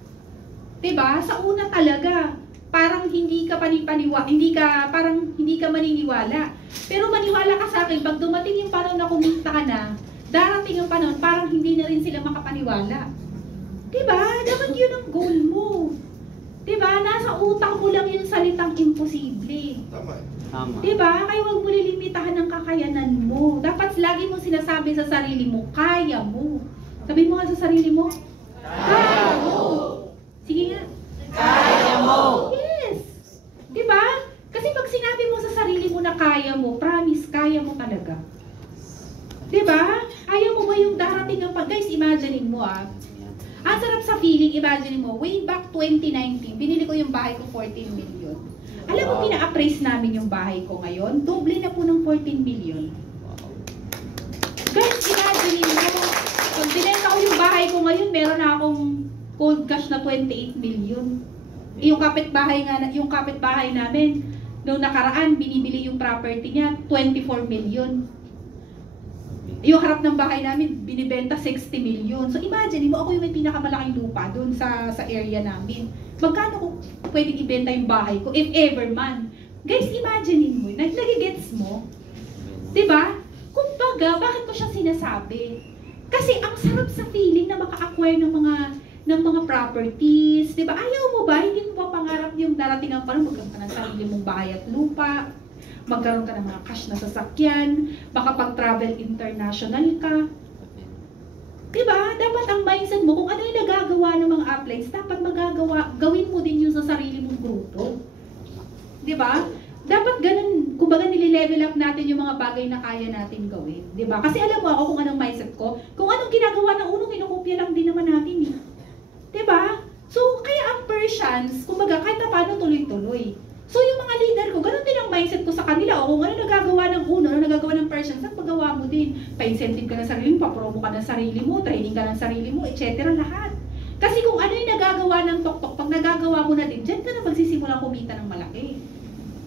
Diba? Sa una talaga, parang hindi ka parang hindi ka maniniwala. Pero maniwala ka sa akin, pag dumating yung panahon na kumita ka na, darating yung panahon, parang hindi na rin sila makapaniwala. Diba? Dapat yun ang goal mo. Diba? Nasa utak mo lang yung salitang imposible. Tama. Diba? Kaya huwag mo lilimitahan ang kakayanan mo. Dapat lagi mo sinasabi sa sarili mo, kaya mo. Sabihin mo nga sa sarili mo, kaya mo. Sige nga. Kaya mo! Yes! Diba? Kasi pag sinabi mo sa sarili mo na kaya mo, promise, kaya mo talaga. Diba? Ayaw mo ba yung darating ang guys, imaginein mo ang sarap sa feeling, imagine mo, way back 2019, binili ko yung bahay ko 14 million. Alam mo, pina-appraise namin yung bahay ko ngayon, doble na po ng 14 million. Guys, imagine mo, pag binenta ko yung bahay ko ngayon, meron na akong cold cash na 28 million. Yung kapitbahay namin, noong nakaraan, binibili yung property niya, 24 million. Yung harap ng bahay namin, binibenta 60 million. So imagine mo, ako yung may pinakamalaking lupa doon sa area namin. Magkano ko pwedeng ibenta yung bahay ko, if ever man. Guys, imagine mo, nagigets mo? Diba? Kumbaga, bakit ko siya sinasabi? Kasi ang sarap sa feeling na maka-acquire ng mga properties, 'di ba? Ayaw mo ba? Hindi mo ba pangarap yung darating ang panahon magkaroon ka ng sarili mong bahay at lupa? magkaroon ka ng mga cash na sasakyan, makapag-travel international ka. Diba? Dapat ang mindset mo, kung ano yung nagagawa ng mga uplines, dapat gawin mo din yun sa sarili mong grupo. Diba? Dapat ganun, kumbaga nililevel up natin yung mga bagay na kaya natin gawin. Diba? Kasi alam mo ako kung anong mindset ko, kung anong ginagawa ng uno, kinukopya lang din naman natin eh. Diba? So, kaya ang Persians, kumbaga kahit na paano tuloy-tuloy. So, yung mga leader ko, ganun din ang mindset ko sa kanila. O kung ano nagagawa ng uno, ano nagagawa ng Persians, at magawa mo din. Pa-incentive ka ng sarili mo, pa-promo ka ng sarili mo, training ka ng sarili mo, etc. lahat. Kasi kung ano yung nagagawa ng tok-tok, pag nagagawa mo na din, dyan ka na magsisimula kumita ng malaki.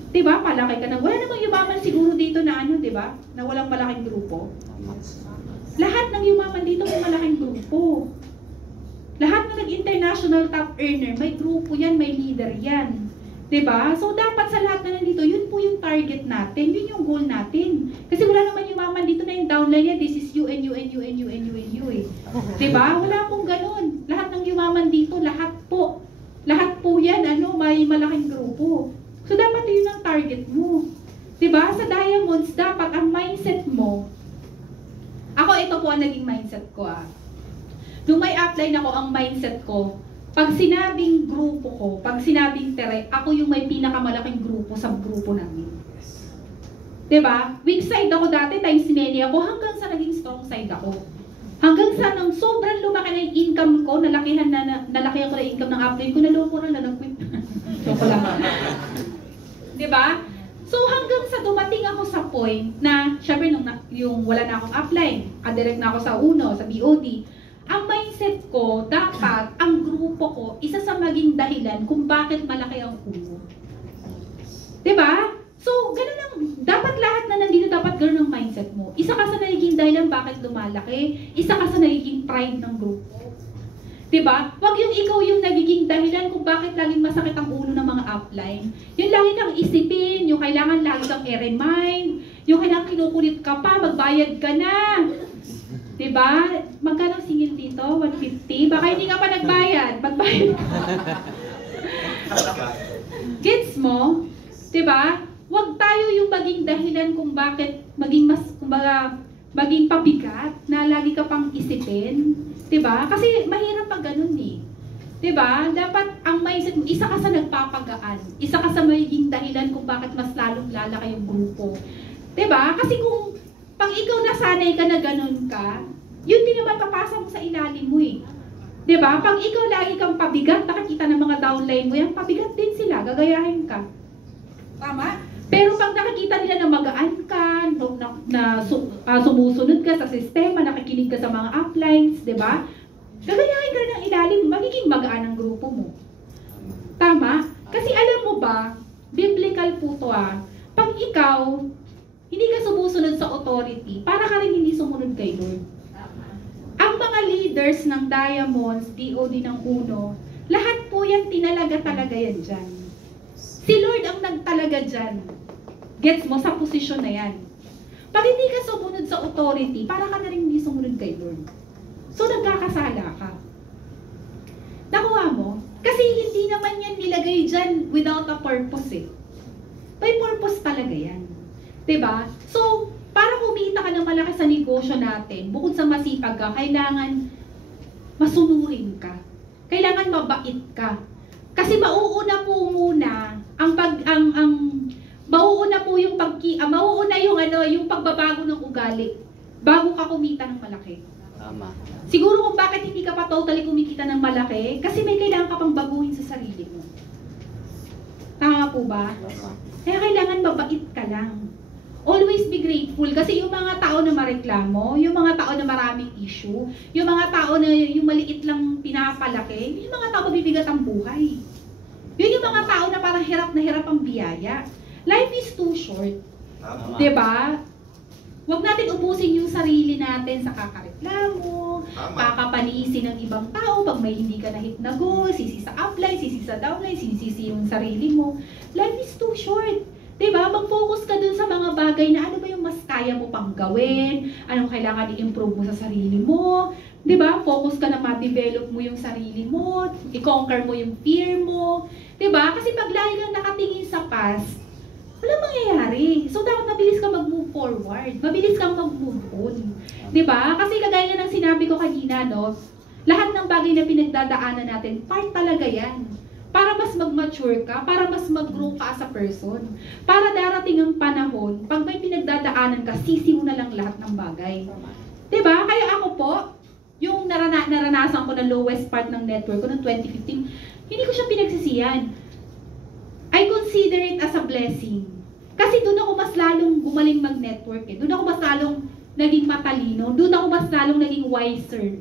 Diba? Palaki ka na. Wala namang yumaman siguro dito na ano, diba? Na walang malaking grupo. Lahat ng yumaman dito may malaking grupo. Lahat na nag-international top earner, may grupo yan, may leader yan. Diba? So, dapat sa lahat na nandito, yun po yung target natin, yun yung goal natin. Kasi wala naman yumaman dito na yung downline niya, this is you and you and you and you and you and you eh. Diba? Wala pong ganun. Lahat ng yumaman dito, lahat po. Lahat po yan, ano, may malaking grupo. So, dapat yun ang target mo. Diba? Sa Diamonds, dapat ang mindset mo, ako, ito po ang naging mindset ko ah. Nung may upline ako, ang mindset ko, pag sinabing grupo ko, pag sinabing tere, ako yung may pinakamalaking grupo sa grupo namin. Diba? Weak side ako dati, times many ako, hanggang sa naging strong side ako. Hanggang sa nang sobrang lumaki na yung income ko, nalakihan ko na income ng upline ko, naloko na nag-quit. Loko lang. Diba? So hanggang sa dumating ako sa point na, syempre yung wala na akong upline, direct na ako sa UNO, sa BOD, ang mindset ko, dapat ang grupo ko, isa sa maging dahilan kung bakit malaki ang UNO. Diba? So, ganun ang, dapat lahat na nandito, dapat ganun ang mindset mo. Isa ka sa nagiging dahilan bakit lumalaki, isa ka sa nagiging pride ng grupo. Diba? Huwag yung ikaw yung nagiging dahilan kung bakit laging masakit ang ulo ng mga upline. Yung lagi kang isipin, yung kailangan lagi kang i-remind, yung kailangan kinukulit ka pa, magbayad ka na. Diba? Magkano singil dito? 150? Baka hindi ka pa nagbayad. Magbayad ka. Gets mo? Diba? Huwag tayo yung maging dahilan kung bakit maging mas, kumbaga, maging pabigat na lagi ka pang isipin. Diba? Kasi mahirap pag ganun eh. Diba? Dapat ang mindset mo, isa ka sa nagpapagaan. Isa ka sa magiging dahilan kung bakit mas lalong lalaki yung grupo. Diba? Kasi kung pag ikaw nasanay ka na ganun ka, yun din naman papasa mo sa ilalim mo eh. Diba? Pag ikaw lagi kang pabigat, nakakita ng mga downline mo, yan pabigat din sila, gagayahin ka. Tama? Pero pag nakikita nila na magaan ka, sumusunod ka sa sistema, nakikinig ka sa mga uplines, diba? Gagayahin ka ng ilalim, magiging magaan ang grupo mo. Tama? Kasi alam mo ba, biblical po to ah, pag ikaw, hindi ka sumusunod sa authority, para ka rin hindi sumunod kay Lord. Ang mga leaders ng Diamonds, DOD ng UNO, lahat po yan talaga yan dyan. Si Lord ang nagtalaga dyan. Gets mo, sa posisyon na yan. Pag hindi ka sumunod sa authority, para ka na rin hindi sumunod kay Lord. So, nagkakasala ka. Nakuha mo? Kasi hindi naman yan nilagay dyan without a purpose eh. May purpose talaga yan. Diba? So, para kumita ka ng malaki sa negosyo natin, bukod sa masipag ka, kailangan masunurin ka. Kailangan mabait ka. Kasi mauuna po muna mauuna yung pagbabago ng ugali bago ka kumita ng malaki. Tama. Siguro kung bakit hindi ka pa totally kumikita ng malaki, kasi may kailangan ka pang baguhin sa sarili mo. Tama po ba? Tama. Kaya kailangan mabait ka lang. Always be grateful kasi yung mga tao na mareklamo, yung mga tao na maraming issue, yung mga tao na yung maliit lang pinapalaki, yung mga tao mabibigat ang buhay. Yun yung mga tao na parang hirap na hirap ang biyaya. Life is too short. Tama. Diba? Huwag natin ubusin yung sarili natin sa kakareklamo, kakapanisin ng ibang tao pag may hindi ka na-hit na goal, sisi sa upline, sisi sa downline, sisi yung sarili mo. Life is too short. Diba? Mag-focus ka dun sa mga bagay na ano ba yung mas kaya mo pang gawin, anong kailangan i-improve mo sa sarili mo. Diba? Focus ka na ma-develop mo yung sarili mo, i-conquer mo yung fear mo. Diba? Kasi pag lagi kang nakatingin sa past, walang mangyayari. mabilis ka mag-move forward. Mabilis kang mag-move on. Diba? Kasi kagaya nga ng sinabi ko kanina, no? Lahat ng bagay na pinagdadaanan natin, part talaga yan. Para mas mag-mature ka, para mas mag-grow ka as a person. Para darating ang panahon, pag may pinagdadaanan ka, sisi mo na lang lahat ng bagay. Diba? Kaya ako po, yung naranasan ko na lowest part ng network ko noong 2015, hindi ko siya pinagsisiyan. I consider it as a blessing. Kasi doon ako mas lalong gumaling mag-network eh. Doon ako mas lalong naging matalino. Doon ako mas lalong naging wiser.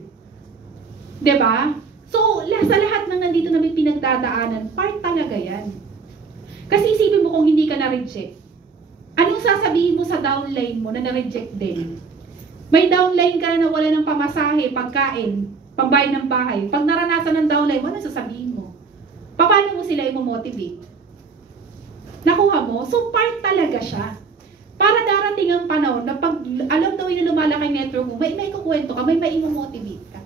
Diba? So, sa lahat ng nandito na may pinagdadaanan, part talaga yan. Kasi isipin mo kung hindi ka na-reject. Anong sasabihin mo sa downline mo na na-reject din? May downline ka na wala ng pamasahe, pagkain, pambayad ng bahay. Pag naranasan ng downline mo, ano sasabihin mo? Paano mo sila i-motivate? Nakuha mo? So, part talaga siya. Para darating ang panahon na pag alam daw yung lumalaki network mo, may kukwento ka, may i-motivate ka.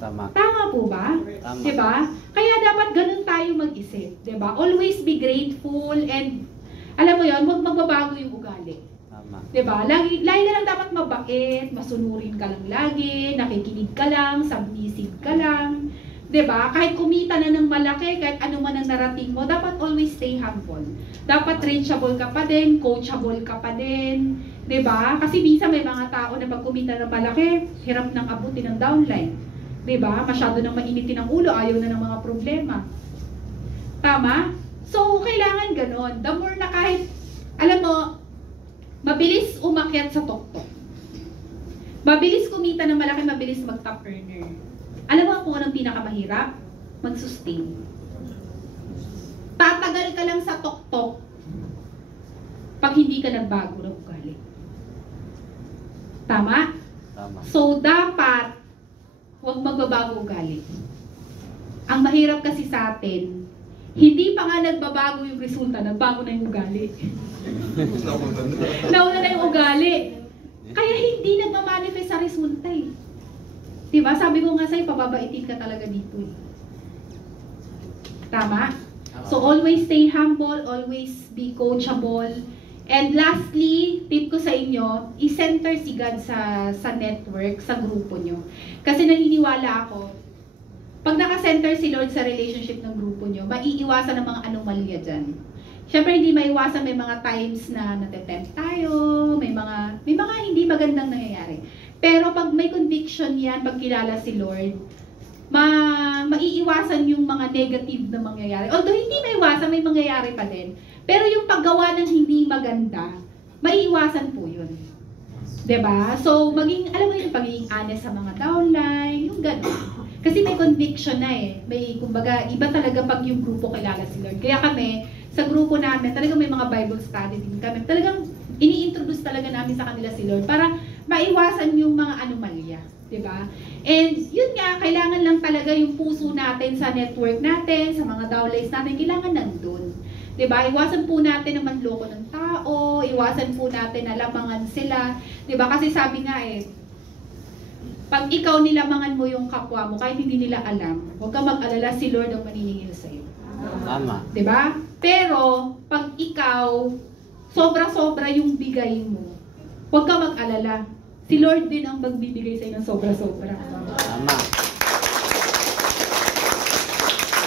Tama. Tama po ba? Tama. Diba? Kaya dapat ganun tayo mag-isip. Diba? Always be grateful and alam mo yun, huwag magbabago yung ugali. Tama. Diba? Lagi ka lang dapat mabait, masunurin ka lang lagi, nakikinig ka lang, submissive ka lang. Diba? Kahit kumita na ng malaki, kahit ano man ang narating mo, dapat always stay humble. Dapat reachable ka pa din, coachable ka pa din. Diba? Kasi minsan may mga tao na pag kumita ng malaki, hirap nang abutin ng downline. Diba? Masyado nang mainitin ang ulo, ayaw na ng mga problema. Tama? So, kailangan ganon. The more na kahit, alam mo, mabilis umakyat sa tuktok. Mabilis kumita ng malaki, mabilis mag-top earner. Alam mo kung anong pinakamahirap? Mag-sustain. Tatagal ka lang sa tuktok pag hindi ka nagbago ng ugali. Tama? Tama. So, dapat huwag magbabago ugali. Ang mahirap kasi sa atin, hindi pa nga nagbabago yung resulta, nagbago na yung ugali. Nauna na yung ugali. Kaya hindi nagmamanifest sa resulta eh. Diba? Sabi ko nga sa'yo, pababaitin ka talaga dito eh. Tama? So always stay humble, always be coachable. And lastly, tip ko sa inyo, i-center si God sa network, sa grupo nyo. Kasi naniniwala ako, pag naka-center si Lord sa relationship ng grupo nyo, maiiwasan ang mga anomalya dyan. Siyempre, hindi maiwasan, may mga times na natetempt tayo, may mga hindi magandang nangyayari. Pero pag may conviction yan, pag kilala si Lord, maiiwasan yung mga negative na mangyayari. Although hindi maiwasan, may mangyayari pa din. Pero yung paggawa ng hindi maganda, maiiwasan po yun. 'Di ba? So, alam mo yung pagiging honest sa mga downline, yung gano'n. Kasi may conviction na eh. Kumbaga, iba talaga pag yung grupo kilala si Lord. Kaya kami, sa grupo namin, talagang may mga Bible study din kami. Talagang ini-introduce talaga namin sa kanila si Lord para maiwasan yung mga anomalya. Diba? And yun nga, kailangan lang talaga yung puso natin sa network natin, sa mga downlines natin, kailangan nandun. Diba? Iwasan po natin na manloko ng tao, iwasan po natin na lamangan sila. Diba? Kasi sabi nga eh, pag ikaw nilamangan mo yung kapwa mo, kahit hindi nila alam, huwag ka mag-alala, si Lord ang maniningil sa'yo. Tama. Diba? Pero, pag ikaw, sobra-sobra yung bigay mo, huwag ka mag-alala. Si Lord din ang magbibigay sa'yo ng sobra-sobra. Tama.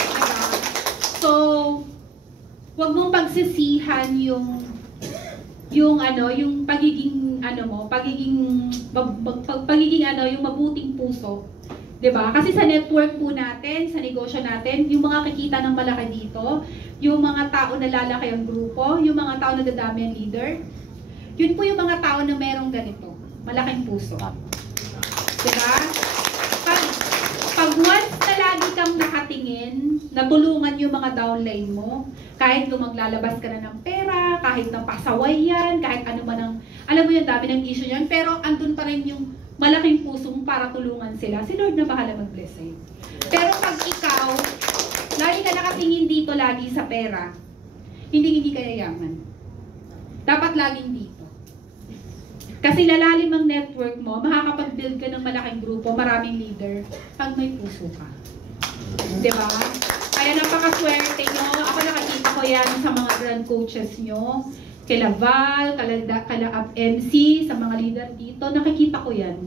Diba? So, huwag mong pagsisihan yung yung mabuting puso. 'Di ba? Kasi sa network po natin, sa negosyo natin, yung mga kikita ng malaki dito, yung mga tao na lalaki ang grupo, yung mga tao na dadami ang leader, yun po yung mga tao na merong ganito, malaking puso. Tama. 'Di ba? Pag once na lagi kang nakatingin, natulungan yung mga downline mo, kahit kung maglalabas ka na ng pera, kahit na pasaway yan, kahit ano man ang, alam mo yung dami ng issue yan, pero andun pa rin yung malaking puso mo para tulungan sila. Si Lord na bahala mag-bless sa'yo. Pero pag ikaw, lagi ka nakatingin dito lagi sa pera, hindi ka yayaman. Dapat laging dito. Kasi lalalim ang network mo, makakapag-build ka ng malaking grupo, maraming leader, pag may puso ka. Diba? Kaya napakaswerte nyo. Ako nakikita ko yan sa mga grand coaches nyo. kila Val, kala MC, sa mga leader dito, nakikita ko yan.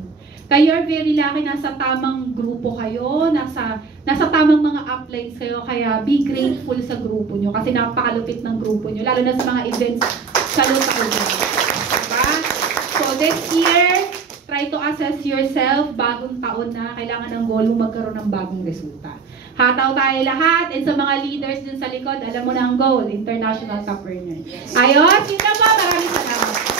Kayo are very lucky, nasa tamang grupo kayo, nasa tamang mga uplines kayo, kaya be grateful sa grupo nyo kasi napakalupit ng grupo nyo, lalo na sa mga events sa ako dyan. Diba? So this year, try to assess yourself, bagong taon na, kailangan ng goal mo magkaroon ng bagong resulta. Hataw tayo lahat, and sa mga leaders din sa likod, alam mo na ang goal, international top earner. Ayos, yun na po, maraming salamat.